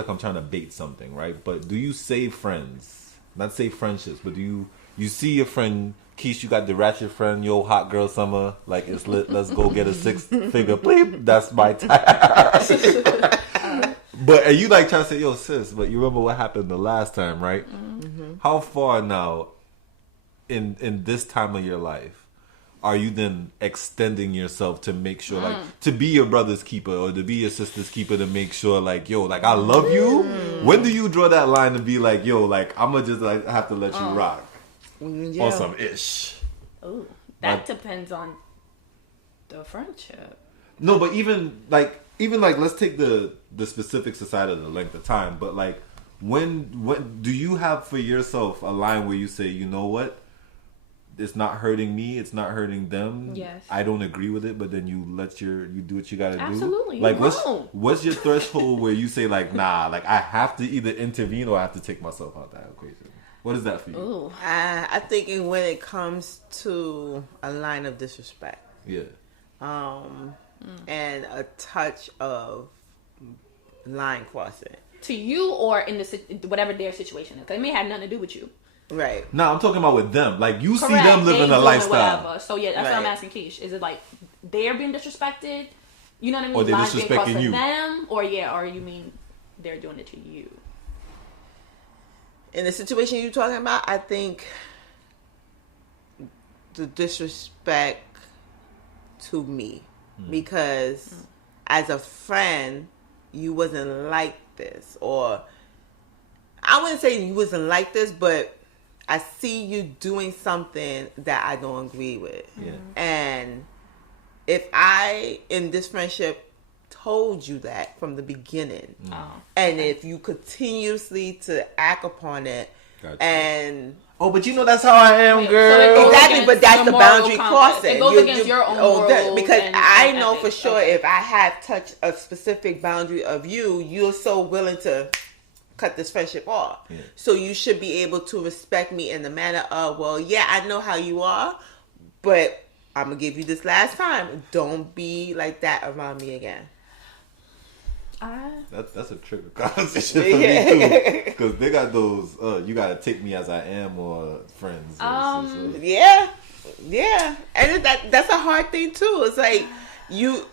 I'm trying to bait something, right? But do you say friends? Not say friendships, but do you see your friend Keesh, you got the ratchet friend, yo, hot girl summer, like it's lit, let's go get a 6-figure bleep, that's my type. But and you like trying to say, yo, sis, but you remember what happened the last time, right? How far now in this time of your life are you then extending yourself to make sure, like, to be your brother's keeper or to be your sister's keeper, to make sure, like, yo, like, I love you? When do you draw that line to be like, yo, like, I'm gonna just like have to let you rock? On some ish. Ooh, that depends on the friendship. No, but even like let's take the specifics aside of the length of time, but like when do you have for yourself a line where you say, you know what, it's not hurting me, it's not hurting them. Yes. I don't agree with it, but then you do what you gotta do. Absolutely. Like what's your threshold where you say like, nah, like I have to either intervene or I have to take myself out that equation? What is that for you? Ooh. I think when it comes to a line of disrespect, and a touch of line crossing to you or in whatever their situation is, because it may have nothing to do with you. Right. No, I'm talking about with them. Like you Correct. see them living a lifestyle. Whatever. So yeah, that's what I'm asking Keesh. Is it like they're being disrespected? You know what I mean? Or they're Lines being crossed disrespecting to you? them, or you mean they're doing it to you? In the situation you're talking about, I think the disrespect to me, because as a friend, you wasn't like this, or I wouldn't say you wasn't like this, but I see you doing something that I don't agree with. Yeah. And if I, in this friendship, told you that from the beginning, and if you continuously to act upon it, and but you know that's how I am, girl. So exactly, but that's the boundary crossing. It goes against your own rules. Because I know for sure if I have touched a specific boundary of you, you're so willing to cut this friendship off. Yeah. So you should be able to respect me in the manner of, well, yeah, I know how you are, but I'm gonna give you this last time. Don't be like that around me again. That's a trigger conversation for me too, because they got those you gotta take me as I am or friends. Yeah, and that's a hard thing too. It's like you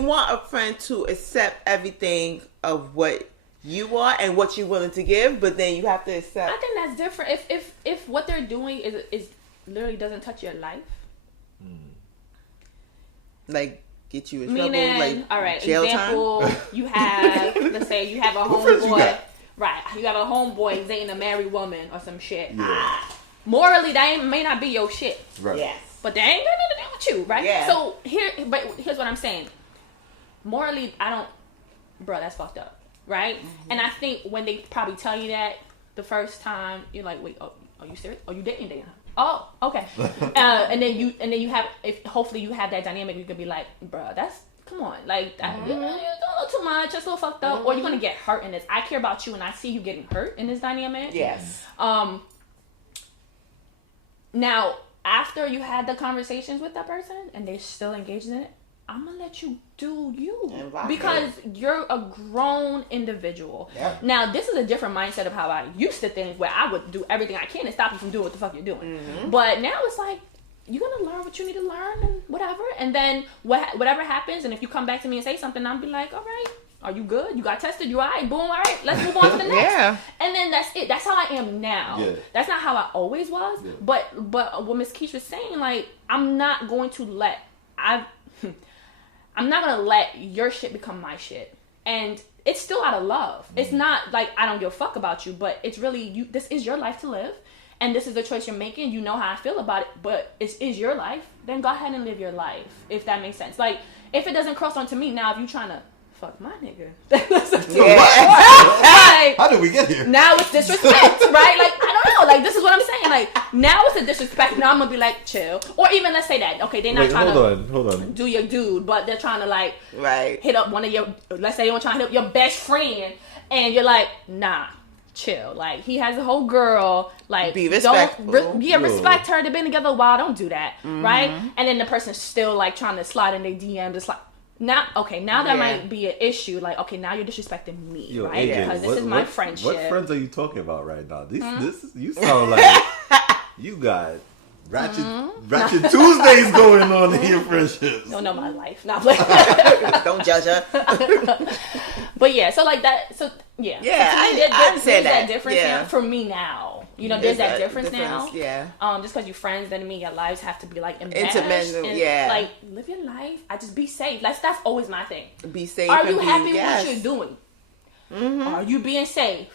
want a friend to accept everything of what you are and what you're willing to give, but then you have to accept. I think that's different. If what they're doing is literally doesn't touch your life, like get you in Meaning, trouble, like all right, jail example, time? you have, let's say you have a homeboy, right? You have a homeboy dating a married woman or some shit. Yeah. Morally, that may not be your shit. Right. Yes. But they ain't got nothing to do with you, right? Yeah. So here's what I'm saying. Morally, bro, that's fucked up, right? Mm-hmm. And I think when they probably tell you that the first time, you're like, wait, are you serious? Are you dating her? Oh, okay. And then you have, hopefully you have that dynamic. You could be like, bro, come on, like that, you're doing a little too much. It's a little fucked up, or you're gonna get hurt in this. I care about you, and I see you getting hurt in this dynamic. Yes. Now, after you had the conversations with that person and they're still engaged in it, I'm gonna let you do you, because you're a grown individual. Yep. Now, this is a different mindset of how I used to think, where I would do everything I can to stop you from doing what the fuck you're doing. Mm-hmm. But now it's like, you're gonna learn what you need to learn and whatever, and then whatever happens, and if you come back to me and say something, I'll be like, all right, are you good? You got tested? You all right? Boom, all right, let's move on to the next. Yeah. And then that's it. That's how I am now. Yeah. That's not how I always was. Yeah. But what Miss Keesh was saying, like, I'm not going to let your shit become my shit. And it's still out of love. It's not like I don't give a fuck about you, but it's really this is your life to live. And this is the choice you're making. You know how I feel about it, but it is your life. Then go ahead and live your life, if that makes sense. Like, if it doesn't cross onto me, now if you trying to fuck my nigga, like, how did we get here? Now it's disrespect, right? Like, I don't know. Like, this is what I'm saying. Like, now it's a disrespect. Now I'm gonna be like, chill. Or even, let's say that, okay, they're not trying hold on. do your dude, but they're trying to, like, right, hit up one of your, let's say they want to hit up your best friend, and you're like, nah, chill. Like, he has a whole girl. Like, be respectful. Respect her. They've been together a while. Don't do that, right? And then the person's still, like, trying to slide in their DM, just like, now that might be an issue. Like, okay, now you're disrespecting me, right? AJ, because this is my friendship. What friends are you talking about right now? You sound like you got ratchet Tuesdays going on in your friendships. Don't know my life. Not don't judge her. But yeah, so like that. So yeah, I understand that difference now for me now. You know, there's that difference now. Yeah. Just because you're friends doesn't mean your lives have to be like enmeshed. Intimate. Yeah. Like, live your life. I just be safe. Like, that's always my thing. Be safe. Are you happy with what you're doing? Mm-hmm. Are you being safe?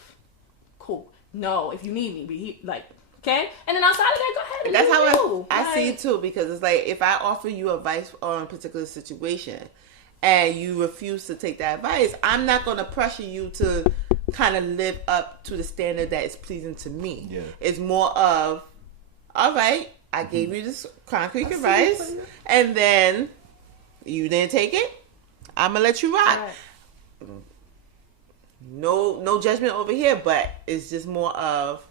Cool. No, if you need me, be like, okay. And then outside of that, go ahead. And that's how I see it too, because it's like, if I offer you advice on a particular situation and you refuse to take that advice, I'm not going to pressure you to kind of live up to the standard that is pleasing to me. Yeah. It's more of, all right, I gave you this concrete advice, and then you didn't take it. I'm gonna let you rock. Right. No judgment over here, but it's just more of,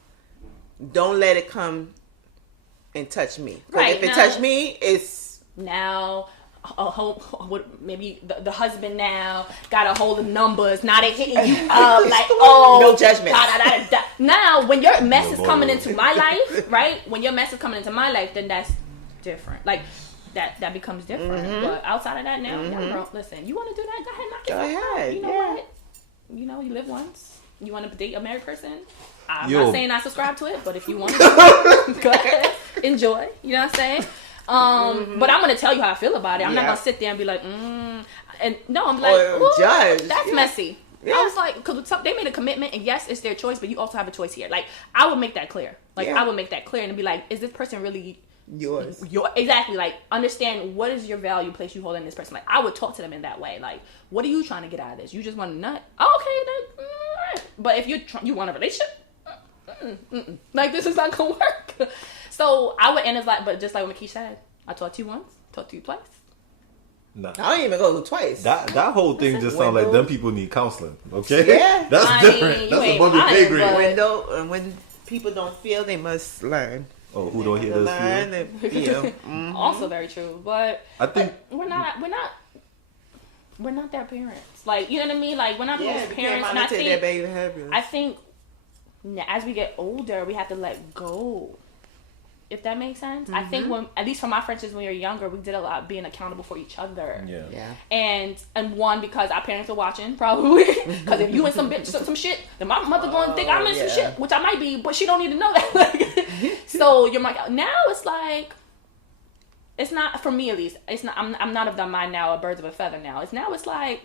don't let it come and touch me. Right, if it touch me, it's now. Maybe the husband now got a hold of numbers. Now they hitting you up like, oh, no judgment. Now, when your mess is coming into my life, right? When your mess is coming into my life, then that's different. Like, that becomes different. Mm-hmm. But outside of that, now, bro, listen, you want to do that? Go ahead, knock yourself out. You know what? You know, you live once. You want to date a married person? I'm not saying I subscribe to it, but if you want to, go ahead, enjoy. You know what I'm saying? But I'm gonna tell you how I feel about it. I'm not gonna sit there and be like, and no, I'm like, judge. That's messy. Yeah. I was like, because they made a commitment, and yes, it's their choice, but you also have a choice here. Like, I would make that clear. Like, I would make that clear and be like, is this person really yours? Exactly. Like, understand what is your value place you hold in this person. Like, I would talk to them in that way. Like, what are you trying to get out of this? You just want a nut? Oh, okay, then. Right. But if you want a relationship, like, this is not gonna work. So I would end as like, but just like what Keesh said, I talked to you once, talked to you twice. Nah. I don't even go twice. That whole thing just sounds like them people need counseling. Okay, yeah, that's different. That's above your pay grade. When people don't feel, they must learn. Oh, who don't hear those feel? Also very true, but I think we're not their parents. Like, you know what I mean? Like, we're not those parents. And I think as we get older, we have to let go. If that makes sense. I think at least for my friendships when we were younger, we did a lot being accountable for each other. Yeah. And one, because our parents are watching, probably. Because if you in some shit, then my mother gonna think I'm in some shit, which I might be, but she don't need to know that. So you're like, now it's like, it's not, for me at least, it's not, I'm not of the mind now of birds of a feather now. It's like,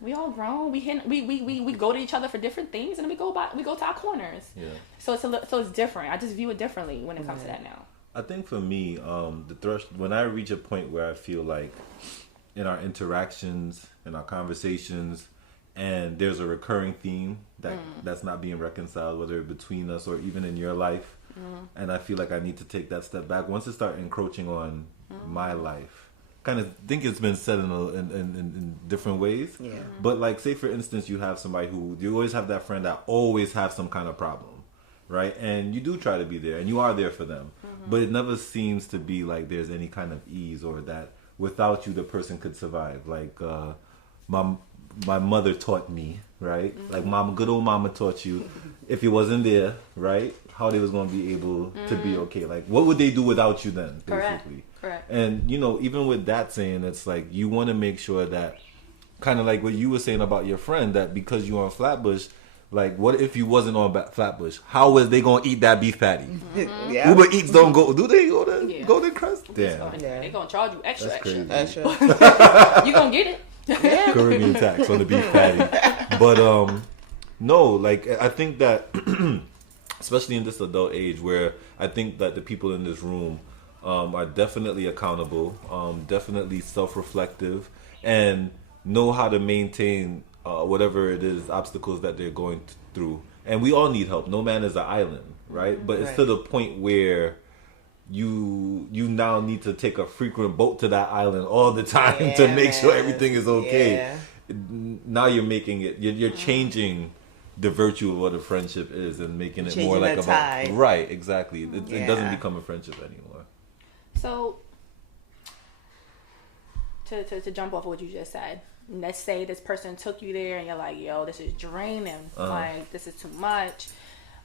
we all grown. We go to each other for different things, and then we go to our corners. Yeah. So it's different. I just view it differently when it comes to that now. I think for me, when I reach a point where I feel like in our interactions, in our conversations, and there's a recurring theme that's not being reconciled, whether between us or even in your life, and I feel like I need to take that step back. Once it starts encroaching on my life, kind of think it's been said in different ways. Yeah. But like, say for instance, you have somebody you always have that friend that always have some kind of problem, right? And you do try to be there, and you are there for them, but it never seems to be like there's any kind of ease, or that without you the person could survive. Like my mother taught me, right? Like good old mama taught you, if it wasn't there, right, how they was going to be able to be okay. Like, what would they do without you then, basically? Correct. And, even with that saying, it's like, you want to make sure that, kind of like what you were saying about your friend, that because you're on Flatbush, like, what if you wasn't on Flatbush? How was they going to eat that beef patty? Yeah. Uber Eats don't go, do they go to Golden Crust? Damn. They're going to charge you extra. You going to get it. Yeah. Caribbean tax on the beef patty. But, no, like, I think that, especially in this adult age, where I think that the people in this room are definitely accountable, definitely self-reflective, and know how to maintain whatever it is, obstacles that they're going through. And we all need help. No man is an island, right? But it's to the point where you now need to take a frequent boat to that island all the time to make sure everything is okay. Yeah. Now you're making it, you're changing the virtue of what a friendship is and making it more like about, right, exactly. It doesn't become a friendship anymore. So, to jump off of what you just said, let's say this person took you there and you're like, yo, this is draining. Like, this is too much.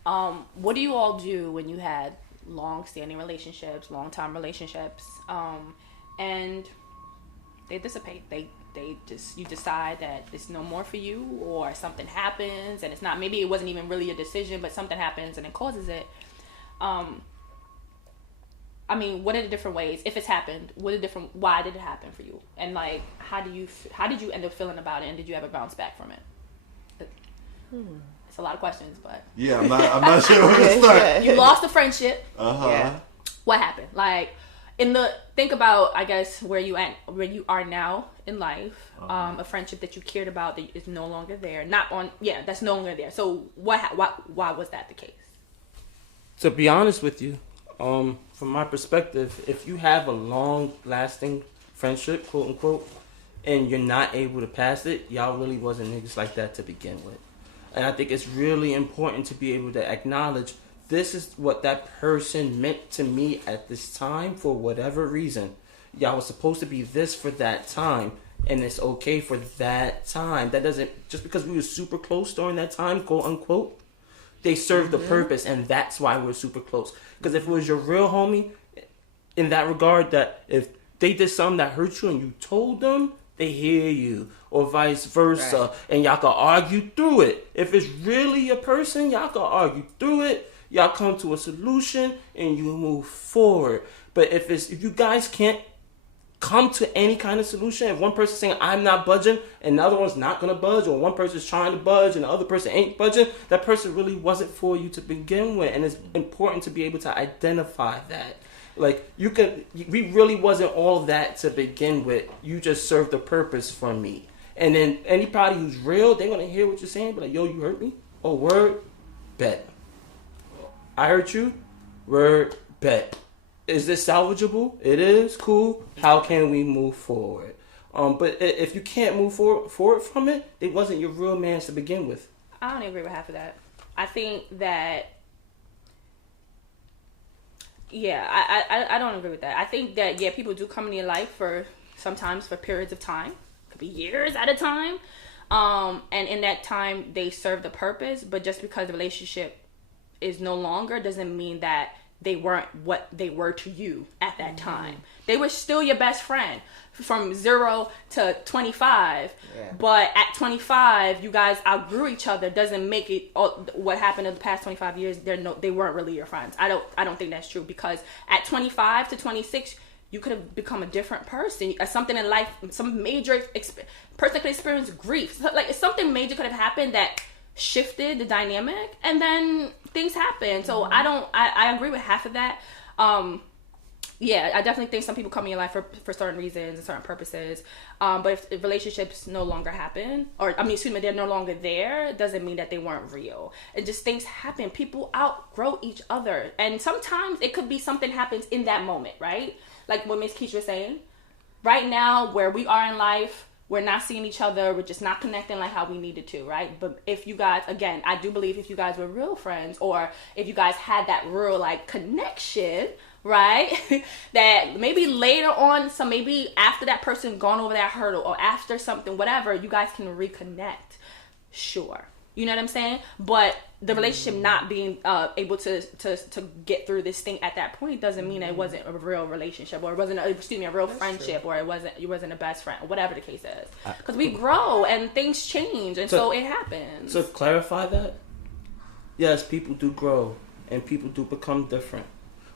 What do you all do when you had long-standing relationships, long-time relationships, and they dissipate? You decide that it's no more for you, or something happens and it's not, maybe it wasn't even really a decision, but something happens and it causes it. I mean, what are the different ways, if it's happened, why did it happen for you? And like, how did you end up feeling about it, and did you ever bounce back from it? It's a lot of questions, but yeah, I'm not sure where to start. You lost a friendship. Yeah. What happened? Like, think about, I guess, where you are now in life. A friendship that you cared about that is no longer there. That's no longer there. So why was that the case? To be honest with you, from my perspective, if you have a long-lasting friendship, quote unquote, and you're not able to pass it, y'all really wasn't niggas like that to begin with. And I think it's really important to be able to acknowledge, this is what that person meant to me at this time for whatever reason. Y'all was supposed to be this for that time, and it's okay for that time. That doesn't, just because we were super close during that time, quote unquote, they served the purpose, and that's why we're super close. Because if it was your real homie, in that regard, that if they did something that hurt you and you told them, they hear you, or vice versa, and y'all can argue through it. If it's really a person, y'all can argue through it. Y'all come to a solution and you move forward. But if you guys can't come to any kind of solution, if one person's saying I'm not budging and the other one's not gonna budge, or one person's trying to budge and the other person ain't budging, that person really wasn't for you to begin with. And it's important to be able to identify that. Like, we really wasn't all that to begin with. You just served a purpose for me. And then anybody who's real, they're gonna hear what you're saying, be like, yo, you hurt me? Oh, word? Bet. I hurt you? Word? Bet. Is this salvageable? It is. Cool. How can we move forward? But if you can't move forward from it, it wasn't your real man's to begin with. I don't agree with half of that. I think that, I don't agree with that. I think that, people do come in your life sometimes for periods of time. It could be years at a time. And in that time, they serve the purpose. But just because the relationship is no longer doesn't mean that they weren't what they were to you at that time. They were still your best friend from 0 to 25. Yeah. But at 25, you guys outgrew each other. Doesn't make it what happened in the past 25 years. They weren't really your friends. I don't think that's true, because at 25 to 26, you could have become a different person. Something in life, some major person could experience grief. So, like something major could have happened that shifted the dynamic, and then things happen. So I agree with half of that. Yeah, I definitely think some people come in your life for certain reasons and certain purposes. But if relationships no longer happen, they're no longer there, doesn't mean that they weren't real. It just things happen. People outgrow each other. And sometimes it could be something happens in that moment, right? Like what Miss Keesh was saying. Right now, where we are in life, we're not seeing each other. We're just not connecting like how we needed to, right? But if you guys, again, I do believe if you guys were real friends, or if you guys had that real like connection, right? That maybe later on, maybe after that person gone over that hurdle, or after something, whatever, you guys can reconnect. Sure. You know what I'm saying? But the relationship not being able to get through this thing at that point doesn't mean that it wasn't a real relationship, or it wasn't a real friendship, or you wasn't a best friend, or whatever the case is. Because we grow and things change, and so it happens. To clarify that, yes, people do grow and people do become different.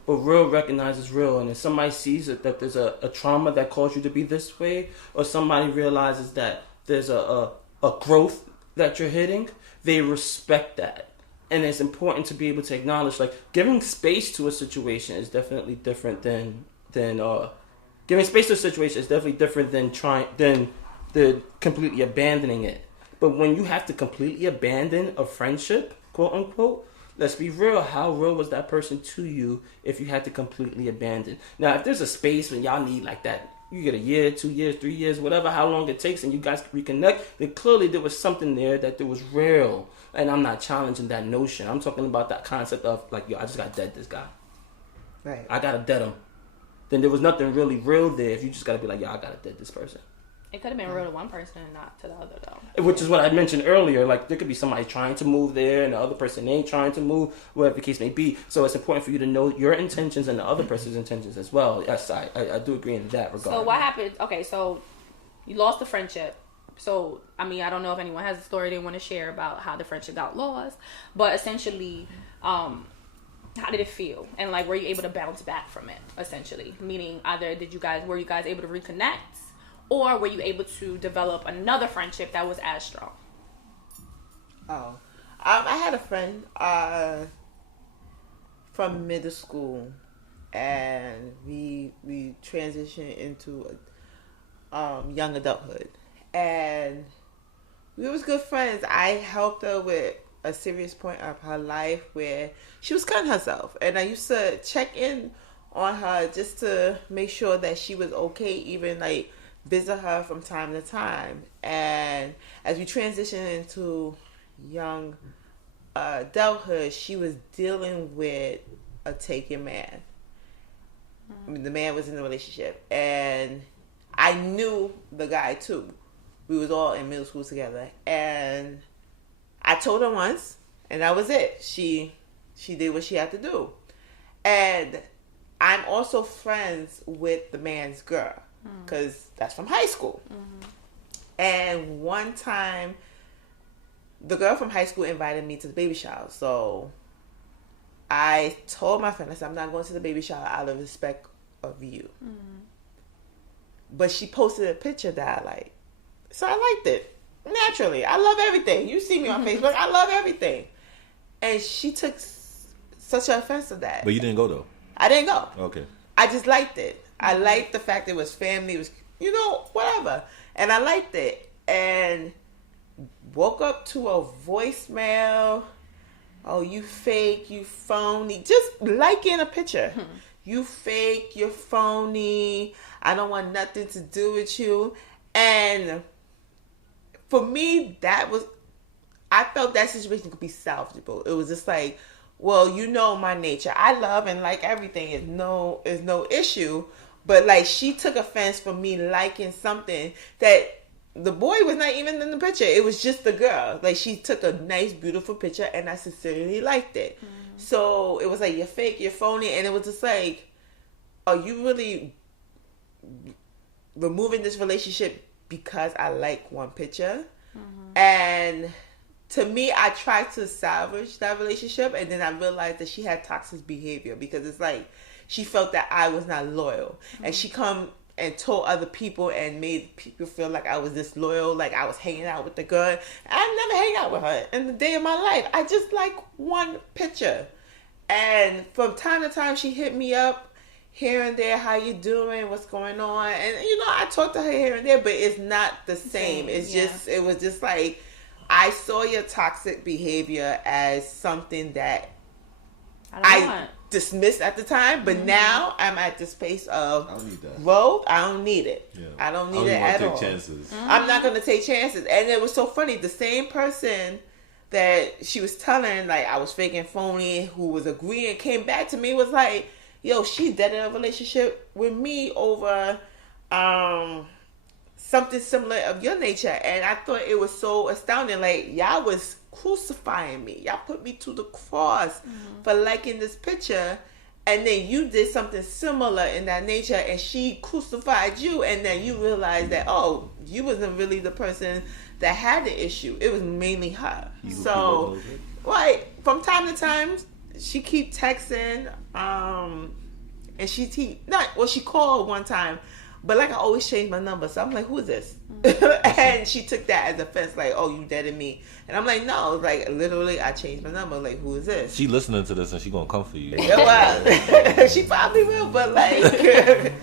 But real recognizes real, and if somebody sees it that there's a trauma that caused you to be this way, or somebody realizes that there's a growth that you're hitting, they respect that. And it's important to be able to acknowledge, like, giving space to a situation is definitely different than giving space to a situation is definitely different than completely abandoning it. But when you have to completely abandon a friendship, quote unquote, let's be real. How real was that person to you if you had to completely abandon? Now, if there's a space when y'all need like that, you get a year, 2 years, 3 years, whatever, how long it takes, and you guys reconnect, then clearly there was something there that was real. And I'm not challenging that notion. I'm talking about that concept of like, yo, I just got to dead this guy. Right. I got to dead him. Then there was nothing really real there if you just got to be like, yo, I got to dead this person. It could have been real to one person and not to the other, though. Which is what I mentioned earlier. Like, there could be somebody trying to move there and the other person ain't trying to move, whatever the case may be. So it's important for you to know your intentions and the other person's intentions as well. Yes, I do agree in that regard. So what happened? Okay, so you lost the friendship. So, I mean, I don't know if anyone has a story they want to share about how the friendship got lost. But essentially, how did it feel? And, like, were you able to bounce back from it, essentially? Meaning, either were you guys able to reconnect? Or were you able to develop another friendship that was as strong? Oh, I had a friend from middle school, and we transitioned into young adulthood, and we was good friends. I helped her with a serious point of her life where she was cutting herself, and I used to check in on her just to make sure that she was okay, even like visit her from time to time. And as we transitioned into young adulthood, she was dealing with a taken man. I mean, the man was in a relationship, and I knew the guy too. We was all in middle school together, and I told her once, and that was it. She did what she had to do. And I'm also friends with the man's girl, because that's from high school. And one time, the girl from high school invited me to the baby shower. So I told my friend, I said, I'm not going to the baby shower out of respect of you. But she posted a picture that I liked. So I liked it. Naturally. I love everything. You see me on Facebook. I love everything. And she took such an offense to that. But you didn't go, though? I didn't go. Okay. I just liked it. I liked the fact it was family. It was, whatever. And I liked it. And woke up to a voicemail. Oh, you fake, you phony. Just liking a picture. You fake, you're phony. I don't want nothing to do with you. And for me, I felt that situation could be salvageable. It was just like, well, you know my nature. I love and like everything. Is no issue. But like, she took offense for me liking something that the boy was not even in the picture. It was just the girl. Like, she took a nice, beautiful picture, and I sincerely liked it. So it was like, you're fake, you're phony, and it was just like, are you really removing this relationship because I like one picture? And to me, I tried to salvage that relationship, and then I realized that she had toxic behavior because it's like she felt that I was not loyal, and she come and told other people and made people feel like I was disloyal, like I was hanging out with the girl. I never hang out with her in the day of my life. I just like one picture, and from time to time she hit me up here and there, how you doing, what's going on, and I talk to her here and there, but it's not the same. It's just, it was just like, I saw your toxic behavior as something that I dismissed at the time, but now I'm at the space of growth. I don't need it. Yeah. I don't need it at all. Chances. I'm not going to take chances. And it was so funny. The same person that she was telling, like, I was faking phony, who was agreeing, came back to me, was like, yo, she dead in a relationship with me over something similar of your nature. And I thought it was so astounding. Like, y'all was crucifying me. Y'all put me to the cross for liking this picture. And then you did something similar in that nature, and she crucified you. And then you realized that, oh, you wasn't really the person that had the issue. It was mainly her. So, like, from time to time, she keep texting, and she called one time, but like I always change my number, so I'm like, who is this? And she took that as offense, like, oh, you dead in me, and I'm like, no, like literally, I changed my number, like, who is this? She listening to this and she gonna come for you. Yeah, well, she probably will, but like,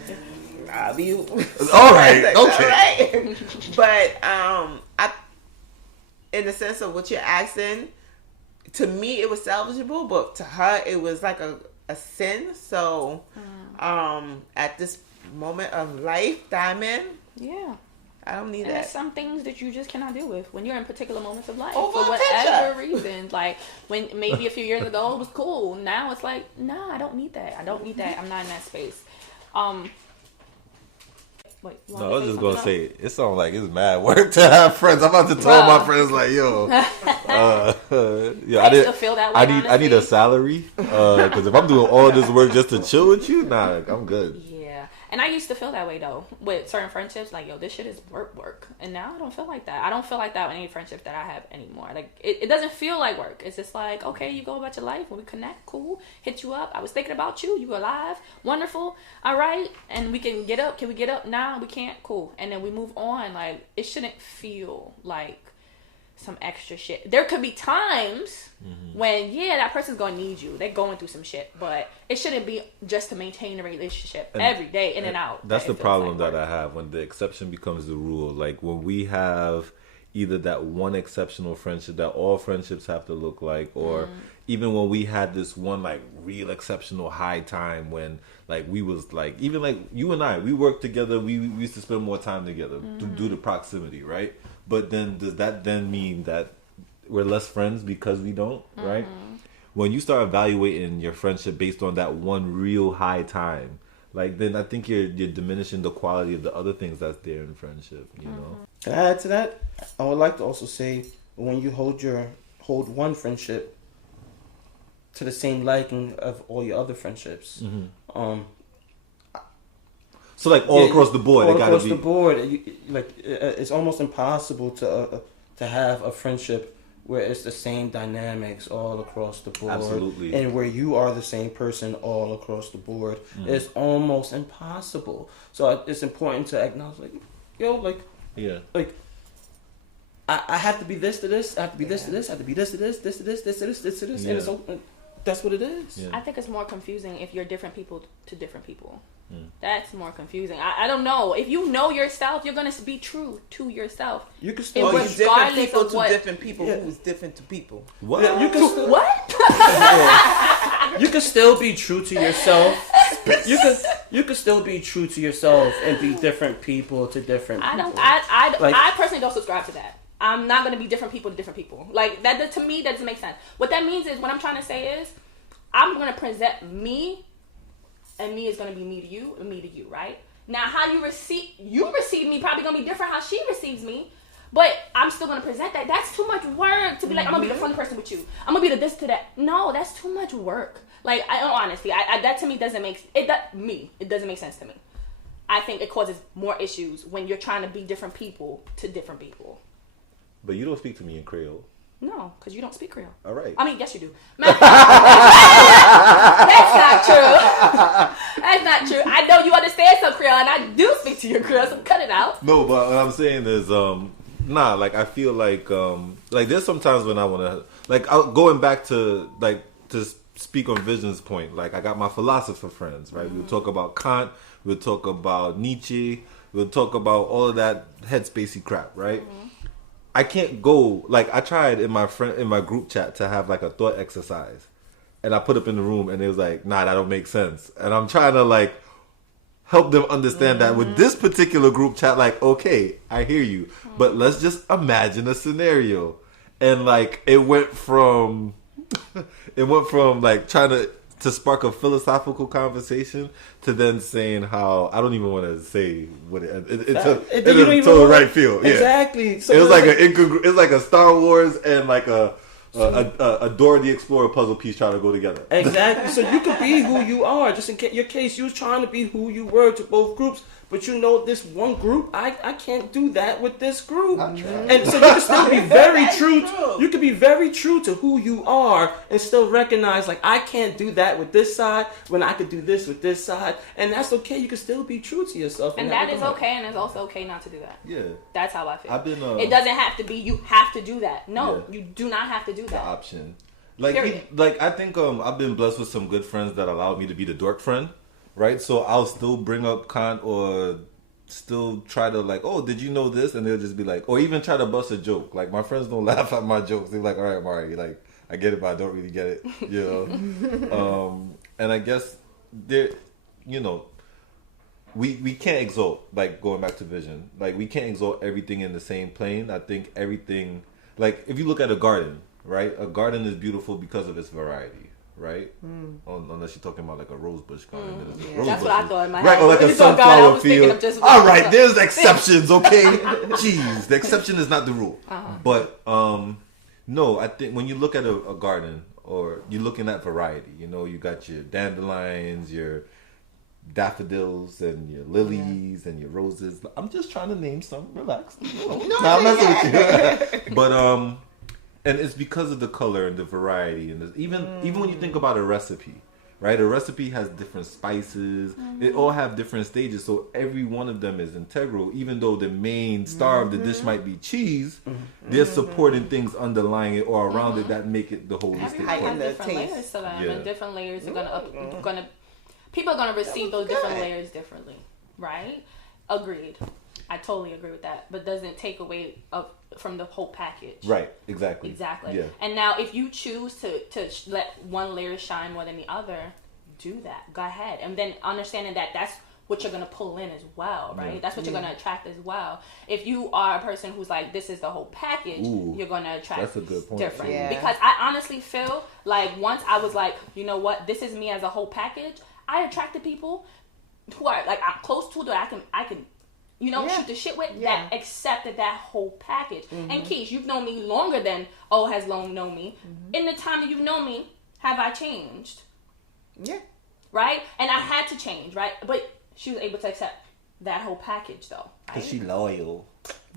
I'll be all right, like, okay. All right. But I, in the sense of what you're asking. To me, it was salvageable, but to her, it was like a sin. So, at this moment of life, Diamond, I don't need that. There's some things that you just cannot deal with when you're in particular moments of life. Over for whatever reason. Like, when maybe a few years ago it was cool. Now it's like, nah, I don't need that. I don't need that. I'm not in that space. Wait, no, I was just gonna say it sounds like it's mad work to have friends. I'm about to tell my friends like, yo, I need a salary because if I'm doing all this work just to chill with you, nah, I'm good. Yeah, and I used to feel that way though with certain friendships. Like, yo, this shit is work, and now I don't feel like that. I don't feel like that with any friendship that I have anymore. Like, it doesn't feel like work. It's just like, okay, you go about your life. When we connect, cool. Hit you up. I was thinking about you. You were alive. Wonderful. All right, and we can get up. Can we get up now? We can't. Cool. And then we move on. Like, it shouldn't feel like some extra shit. There could be times when that person's gonna need you. They're going through some shit, but it shouldn't be just to maintain a relationship every day, in and out. That's the problem that I have when the exception becomes the rule. Like, when we have either that one exceptional friendship that all friendships have to look like, or even when we had this one like real exceptional high time when like we was like, even like you and I, we worked together, we used to spend more time together due to proximity, right? But then does that then mean that we're less friends because we don't, right? When you start evaluating your friendship based on that one real high time, like, then I think you're diminishing the quality of the other things that's there in friendship, you know? Can I add to that? I would like to also say, when you hold one friendship to the same liking of all your other friendships, so like all across the board, all across the board, it's almost impossible to have a friendship where it's the same dynamics all across the board. Absolutely. And where you are the same person all across the board. It's almost impossible. So it's important to acknowledge, like, yo, like, like, I have to be this to this, I have to be this to this, I have to be this to this, this to this, this to this, this to this, and it's open. That's what it is. I think it's more confusing if you're different people to different people. That's more confusing. I don't know. If you know yourself, you're going to be true to yourself. You can still be different people to different people who's different to people. What? Yeah, you can still, what? You can still be true to yourself. You can still be true to yourself and be different people to different people. I personally don't subscribe to that. I'm not going to be different people to different people. Like, that to me, that doesn't make sense. What that means is, what I'm trying to say is, I'm going to present me, and me is going to be me to you, and me to you, right? Now, how you receive me probably going to be different how she receives me, but I'm still going to present that. That's too much work to be like, I'm going to be the fun person with you. I'm going to be the this to that. No, that's too much work. Like, honestly, that to me doesn't make, it doesn't make sense to me. I think it causes more issues when you're trying to be different people to different people. But you don't speak to me in Creole. No, because you don't speak Creole. All right. I mean, yes, you do. That's not true. That's not true. I know you understand some Creole, and I do speak to your Creole, so cut it out. No, but what I'm saying is, like I feel like there's sometimes when I want to, like, going back to to speak on Vision's point. Like, I got my philosopher friends, right? We'll talk about Kant, we'll talk about Nietzsche, we'll talk about all of that headspacey crap, right? I can't go, like, I tried in my group chat to have like a thought exercise, and I put up in the room, and it was like, nah, that don't make sense. And I'm trying to like help them understand that with this particular group chat, like, okay, I hear you, but let's just imagine a scenario. And like it went from like trying to spark a philosophical conversation to then saying how I don't even want to say what it's a total right field. Yeah. Exactly. So it was like it's like a Star Wars and like a Dora the Explorer puzzle piece trying to go together. Exactly. So you could be who you are. Just in your case, you was trying to be who you were to both groups. But you know, this one group, I can't do that with this group. And so you can still be very true. You can be very true to who you are and still recognize, like, I can't do that with this side when I could do this with this side. And that's okay. You can still be true to yourself. And that is okay, and it's also okay not to do that. Yeah. That's how I feel. It doesn't have to be, you have to do that. No, you do not have to do that. The option. Like, I think I've been blessed with some good friends that allowed me to be the dork friend. Right, so I'll still bring up Kant or still try to like, oh, did you know this? And they'll just be like, or even try to bust a joke. Like, my friends don't laugh at my jokes. They're like, all right, Omari, like, I get it, but I don't really get it, you know. And I guess we can't exalt, like, going back to Vision. Like, we can't exalt everything in the same plane. I think everything, like, if you look at a garden, right? A garden is beautiful because of its variety. Right? Unless you're talking about like a rosebush garden. That's what I thought in my head. Right, or like a sunflower field. All right, there's exceptions, okay? Jeez, the exception is not the rule. But no, I think when you look at a garden, or you're looking at variety, you know, you got your dandelions, your daffodils, and your lilies, and your roses. I'm just trying to name some. Relax. I'm messing with you. But and it's because of the color and the variety, and even when you think about a recipe, right? A recipe has different spices. They all have different stages, so every one of them is integral. Even though the main star of the dish might be cheese, they're supporting things underlying it or around it that make it the holistic. Every has different layers to them, and different layers are gonna people are gonna receive those different layers differently, right? Agreed. I totally agree with that, but doesn't take away from the whole package. Right, exactly. Exactly. Yeah. And now if you choose to let one layer shine more than the other, do that. Go ahead. And then understanding that that's what you're going to pull in as well, right? Yeah. That's what you're going to attract as well. If you are a person who's like, this is the whole package, you're going to attract that's a good point. Different. Yeah. Because I honestly feel like once I was like, you know what, this is me as a whole package, I attracted people who are like, I'm close to that I can shoot the shit with, that accepted that whole package. And Keesh, you've known me longer than has long known me. In the time that you've known me, have I changed? Yeah. Right? And I had to change, right? But she was able to accept that whole package, though. Right? Cause she loyal.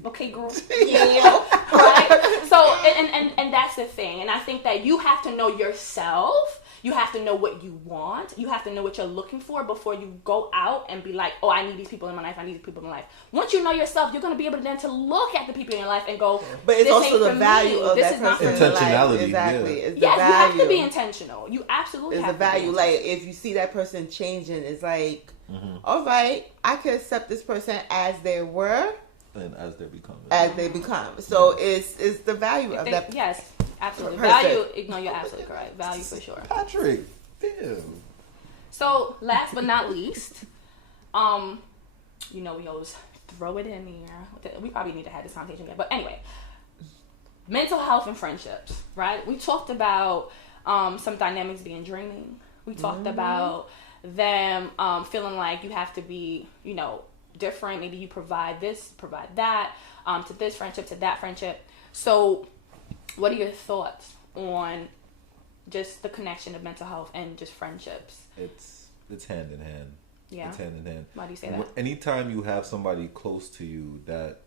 Okay, girl. Yeah. Right? So, and that's the thing. And I think that you have to know yourself. You have to know what you want. You have to know what you're looking for before you go out and be like, oh, I need these people in my life. I need these people in my life. Once you know yourself, you're going to be able to then to look at the people in your life and go, but it's also the value of that person's intentionality. Exactly. Yeah. It's the yes, value. you have to be intentional. You absolutely have to be intentional. Like, if you see that person changing, it's like, all right, I could accept this person as they were. And as they become. So it's the value of that. Yes. Absolutely. Value, no, you're absolutely correct. Value for sure. Patrick, damn. So, last but not least, we always throw it in here. We probably need to have this conversation again. But anyway, mental health and friendships, right? We talked about some dynamics being draining. We talked about them feeling like you have to be, different. Maybe you provide this, provide that, to this friendship, to that friendship. So, what are your thoughts on just the connection of mental health and just friendships? It's hand in hand. Yeah. It's hand in hand. Why do you say that? Anytime you have somebody close to you that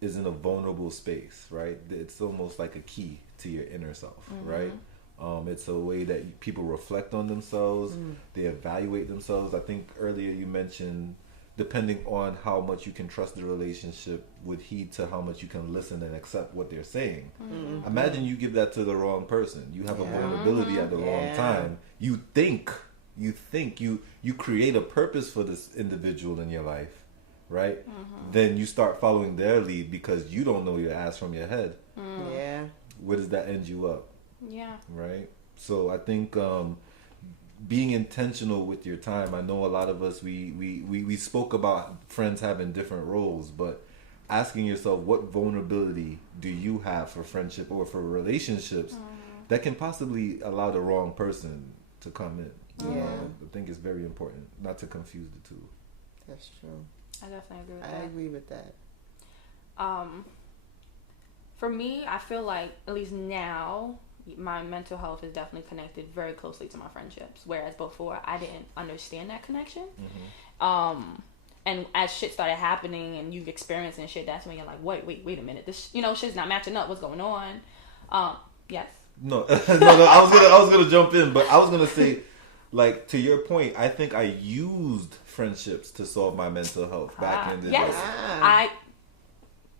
is in a vulnerable space, right? It's almost like a key to your inner self, right? It's a way that people reflect on themselves, they evaluate themselves. I think earlier you mentioned depending on how much you can trust the relationship would heed to how much you can listen and accept what they're saying. Imagine you give that to the wrong person. You have a vulnerability at the wrong time. You think you create a purpose for this individual in your life, right? Then you start following their lead because you don't know your ass from your head. Yeah. Where does that end you up? Yeah. Right? So I think being intentional with your time. I know a lot of us, we spoke about friends having different roles, but asking yourself what vulnerability do you have for friendship or for relationships that can possibly allow the wrong person to come in. Yeah. I think it's very important not to confuse the two. That's true. I definitely agree with that. I agree with that. For me, I feel like, at least now, my mental health is definitely connected very closely to my friendships. Whereas before, I didn't understand that connection. And as shit started happening and you've experienced and shit, that's when you're like, wait a minute. This, shit's not matching up. What's going on? Yes. No, I was gonna jump in, but I was gonna say, like, to your point, I think I used friendships to solve my mental health back in the day.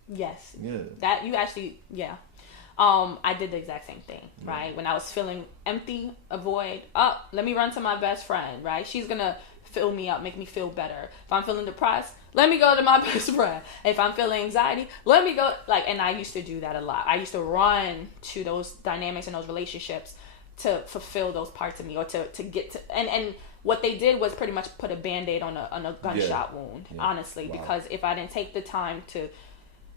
Yes. Yeah. That you actually, yeah. I did the exact same thing, right? When I was feeling empty, a void, let me run to my best friend, right? She's gonna fill me up, make me feel better. If I'm feeling depressed, let me go to my best friend. If I'm feeling anxiety, let me go, and I used to do that a lot. I used to run to those dynamics and those relationships to fulfill those parts of me, or to get to, and what they did was pretty much put a Band-Aid on a gunshot wound, honestly, because if I didn't take the time to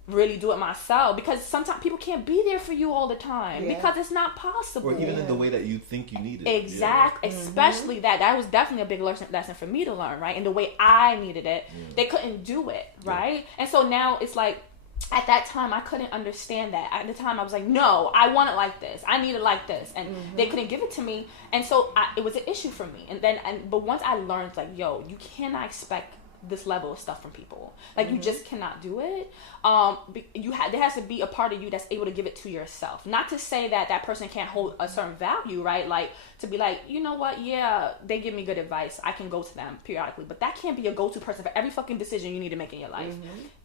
really do it myself, because sometimes people can't be there for you all the time because it's not possible, or even in the way that you think you need it. Exactly. Especially that was definitely a big lesson for me to learn, right? And the way I needed it, they couldn't do it, right? And so now it's like, at that time I couldn't understand that. At the time I was like, no, I want it like this, I need it like this, and they couldn't give it to me, and so it was an issue for me. But once I learned, like, yo, you cannot expect this level of stuff from people, like, you just cannot do it. There has to be a part of you that's able to give it to yourself. Not to say that person can't hold a certain value, right? Like, to be like, you know what, yeah, they give me good advice, I can go to them periodically, but that can't be a go-to person for every fucking decision you need to make in your life.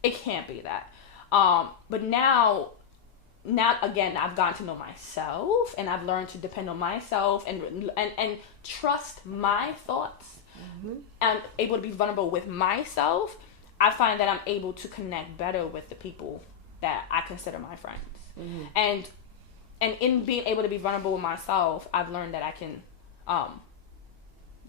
It can't be that. But now again, I've gotten to know myself, and I've learned to depend on myself and trust my thoughts. I'm able to be vulnerable with myself. I find that I'm able to connect better with the people that I consider my friends. And in being able to be vulnerable with myself, I've learned that I can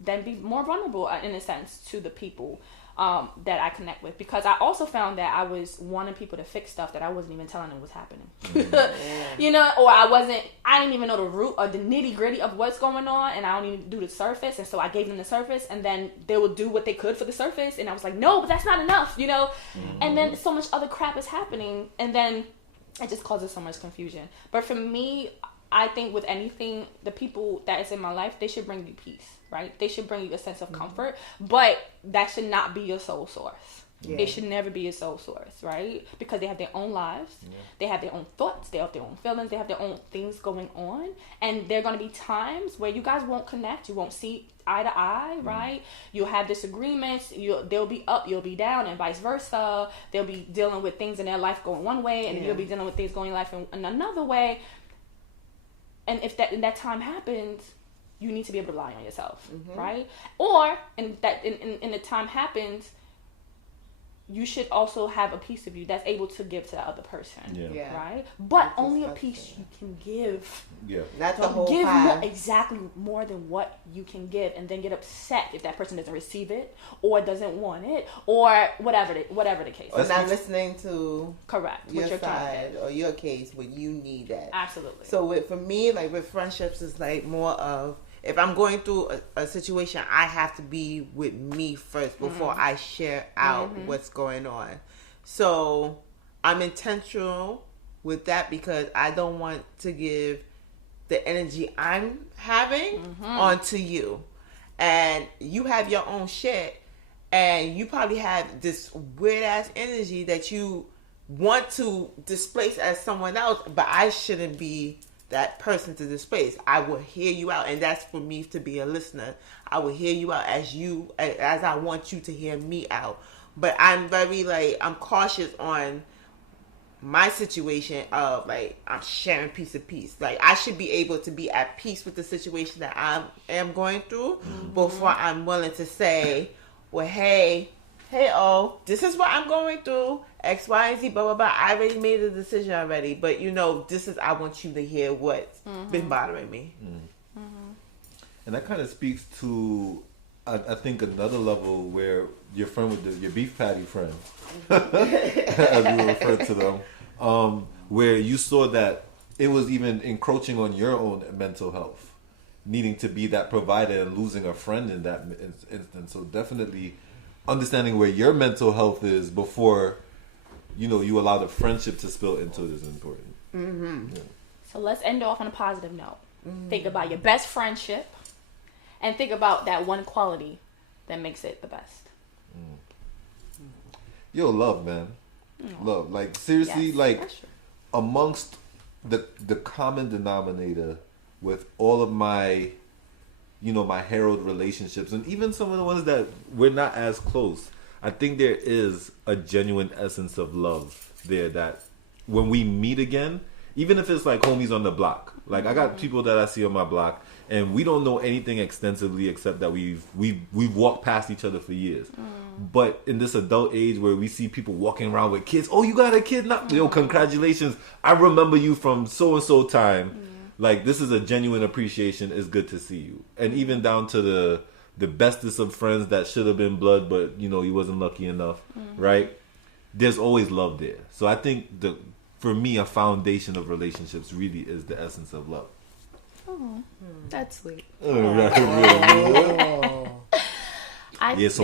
then be more vulnerable, in a sense, to the people that I connect with, because I also found that I was wanting people to fix stuff that I wasn't even telling them was happening. Or I didn't even know the root or the nitty gritty of what's going on, and I don't even do the surface, and so I gave them the surface, and then they would do what they could for the surface, and I was like, no, but that's not enough, and then so much other crap is happening, and then it just causes so much confusion. But for me, I think with anything, the people that is in my life, they should bring you peace, right? They should bring you a sense of comfort, but that should not be your sole source. It should never be your sole source, right? Because they have their own lives, they have their own thoughts, they have their own feelings, they have their own things going on, and there are going to be times where you guys won't connect, you won't see eye to eye, right? You'll have disagreements, they'll be up, you'll be down, and vice versa. They'll be dealing with things in their life going one way, and you'll be dealing with things going in life in another way. And if that time happens, you need to be able to rely on yourself, right? Or in the time happens, you should also have a piece of you that's able to give to the other person, right? But that's only a piece you can give. Not the whole pie. More than what you can give, and then get upset if that person doesn't receive it or doesn't want it, or whatever the case. Or not listening to your side or your case when you need that. Absolutely. So for me, like with friendships, it's like more of, if I'm going through a situation, I have to be with me first before I share out what's going on. So I'm intentional with that because I don't want to give the energy I'm having onto you. And you have your own shit, and you probably have this weird ass energy that you want to displace as someone else, but I shouldn't be that person to displace. I will hear you out, and that's for me to be a listener. I will hear you out as I want you to hear me out. But I'm very I'm cautious on my situation of I'm sharing piece of peace. I should be able to be at peace with the situation that I am going through before I'm willing to say, well, hey, this is what I'm going through, X, Y, and Z, blah, blah, blah. I already made a decision already, but I want you to hear what's been bothering me. And that kind of speaks to, I think, another level where your friend with your beef patty friend, as we refer to them, where you saw that it was even encroaching on your own mental health, needing to be that provider and losing a friend in that instance. So definitely understanding where your mental health is before, you allow the friendship to spill into it is important. Yeah. So let's end off on a positive note. Think about your best friendship and think about that one quality that makes it the best. Yo, love, man. Love. Seriously, yes, amongst the common denominator with all of my, my herald relationships, and even some of the ones that we're not as close, I think there is a genuine essence of love there that when we meet again, even if it's homies on the block, I got people that I see on my block, and we don't know anything extensively except that we've walked past each other for years. But in this adult age where we see people walking around with kids, oh, you got a kid now? Yo, congratulations. I remember you from so-and-so time. This is a genuine appreciation. It's good to see you. And even down to the bestest of friends that should have been blood, but, you wasn't lucky enough, right? There's always love there. So I think for me, a foundation of relationships really is the essence of love. Oh, that's sweet. So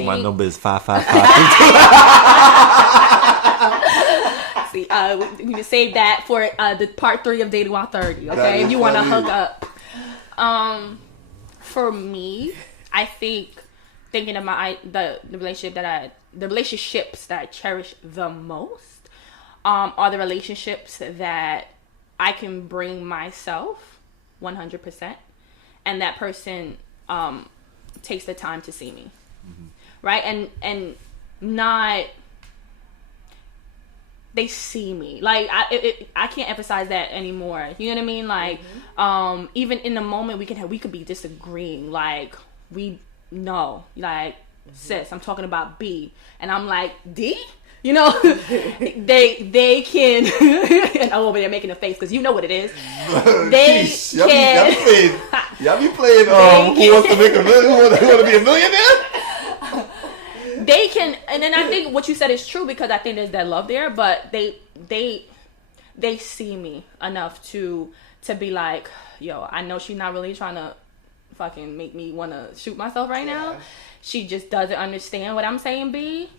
my number is 555. See, we need to save that for the part 3 of Dating While 30, okay? If you want to hook up. For me, I think thinking of the relationships that I cherish the most are the relationships that I can bring myself 100%, and that person takes the time to see me, right? And not they see me. I can't emphasize that anymore. You know what I mean? Even in the moment we could be disagreeing. We know, sis, I'm talking about B, and I'm like, D? They can, and they're making a face because you know what it is. They Keesh, y'all be playing Who Wants to Make a Million? Who want to be a millionaire? They can, and then I think what you said is true because I think there's that love there, but they see me enough to be like, yo, I know she's not really trying to fucking make me want to shoot myself right now. She just doesn't understand what I'm saying, B.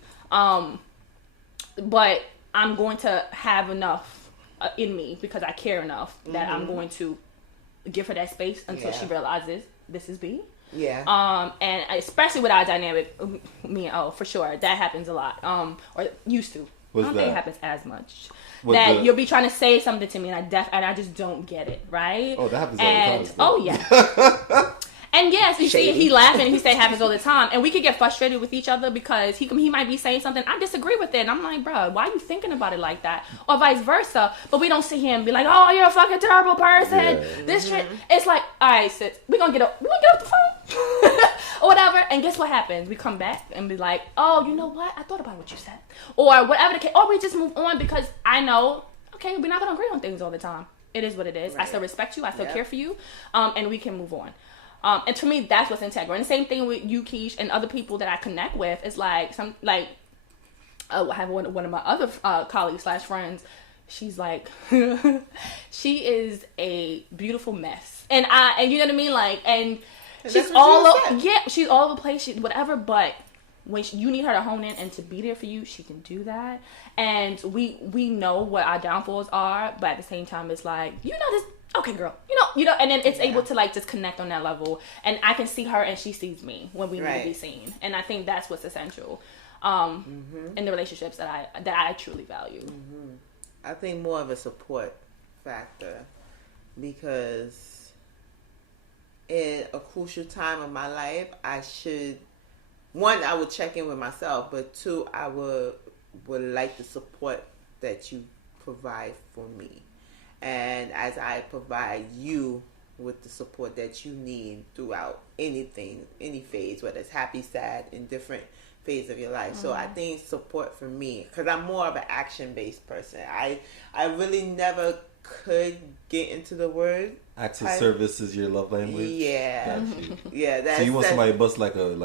But I'm going to have enough in me because I care enough that I'm going to give her that space until she realizes this is B. Yeah. And especially with our dynamic, me and O, for sure, that happens a lot. Or used to. I don't think it happens as much. You'll be trying to say something to me and I just don't get it, right? Oh, that happens all the time. Oh, yeah. And yes, you see he laughing and he say it happens all the time. And we could get frustrated with each other because he might be saying something. I disagree with it. And I'm like, bro, why are you thinking about it like that? Or vice versa. But we don't sit here and be like, oh, you're a fucking terrible person. Yeah. This shit. It's like, all right, sis, we're going to get off the phone. Or whatever. And guess what happens? We come back and be like, oh, you know what? I thought about what you said. Or whatever the case. Or we just move on because I know, okay, we're not going to agree on things all the time. It is what it is. Right. I still respect you. I still care for you. And we can move on. And to me, that's what's integral. And the same thing with you, Keesh, and other people that I connect with is I have one of my other colleagues / friends. She's like, she is a beautiful mess, and you know what I mean, and she's she's all over the place, whatever. But when you need her to hone in and to be there for you, she can do that. And we know what our downfalls are, but at the same time, it's like, this. Okay, girl. You know, and then it's able to just connect on that level, and I can see her and she sees me when we need to be seen, and I think that's what's essential. in the relationships that I truly value. I think more of a support factor, because in a crucial time of my life, I would check in with myself, but two, I would like the support that you provide for me. And as I provide you with the support that you need throughout any phase, whether it's happy, sad, in different phase of your life. So I think support for me, because I'm more of an action-based person. I really never could get into the word. Acts of service is your love language. Yeah, so you want somebody to bust like a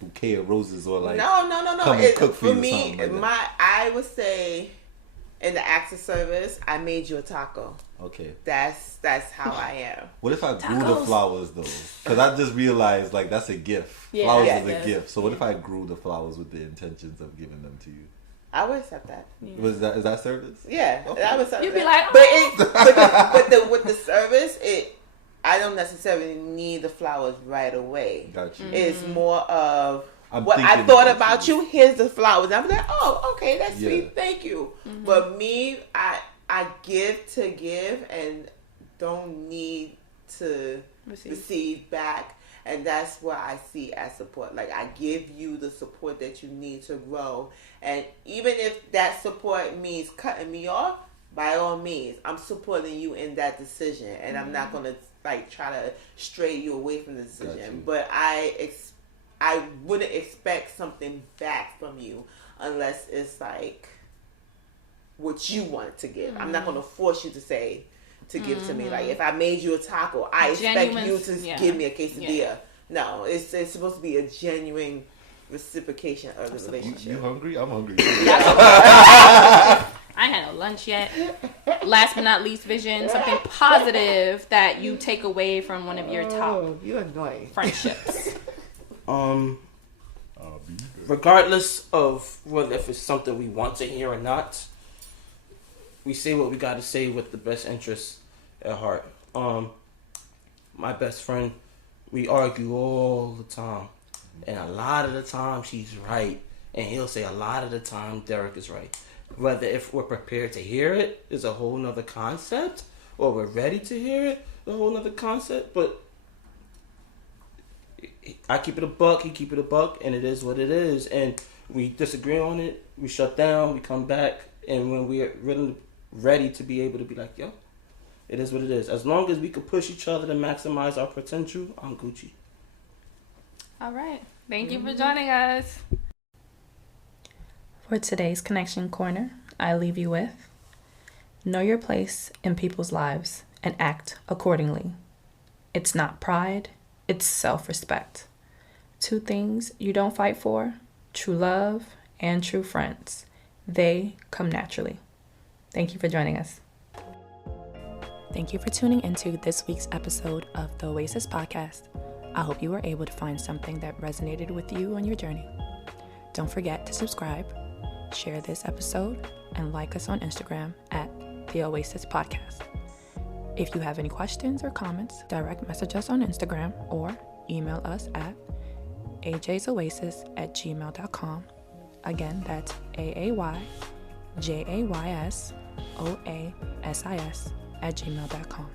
bouquet of roses, or like no. come and cook for you me, like I would say, in the acts of service, I made you a taco. Okay. That's how I am. What if I grew the flowers though? Because I just realized like that's a gift. Yeah, flowers is a gift. So what if I grew the flowers with the intentions of giving them to you? I would accept that. Yeah. Is that service? Yeah, okay. I would accept You'd be that. like, with the service, I don't necessarily need the flowers right away. Got you. It's more of I thought about you. Here's the flowers. I'm like, oh, okay, that's sweet. Thank you. But me, I give to give and don't need to receive back. And that's what I see as support. Like, I give you the support that you need to grow. And even if that support means cutting me off, by all means, I'm supporting you in that decision. And I'm not going to, like, try to stray you away from the decision. But I wouldn't expect something back from you unless it's, like, what you want to give. I'm not going to force you to give to me. Like, if I made you a taco, I expect you to give me a quesadilla. Yeah. No, it's supposed to be a genuine reciprocation of the relationship. You hungry? I'm hungry. I ain't had no lunch yet. Last but not least, Vision, something positive that you take away from one of your top friendships. Regardless of whether if it's something we want to hear or not, we say what we got to say with the best interests at heart. My best friend, we argue all the time, and a lot of the time she's right, and he'll say a lot of the time Derek is right. Whether if we're prepared to hear it is a whole nother concept, or we're ready to hear it, a whole nother concept. But I keep it a buck, he keep it a buck, and it is what it is. And we disagree on it, we shut down, we come back, and when we're really ready to be able to be like, yo, it is what it is. As long as we can push each other to maximize our potential, I'm Gucci. All right. Thank you for joining us. For today's Connection Corner, I leave you with: know your place in people's lives and act accordingly. It's not pride, it's self-respect. 2 things you don't fight for: true love and true friends. They come naturally. Thank you for joining us. Thank you for tuning into this week's episode of the Oasis Podcast. I hope you were able to find something that resonated with you on your journey. Don't forget to subscribe, share this episode, and like us on Instagram at the Oasis Podcast. If you have any questions or comments, direct message us on Instagram or email us at ajaysoasis@gmail.com. Again, that's AAYJAYSOASIS@gmail.com.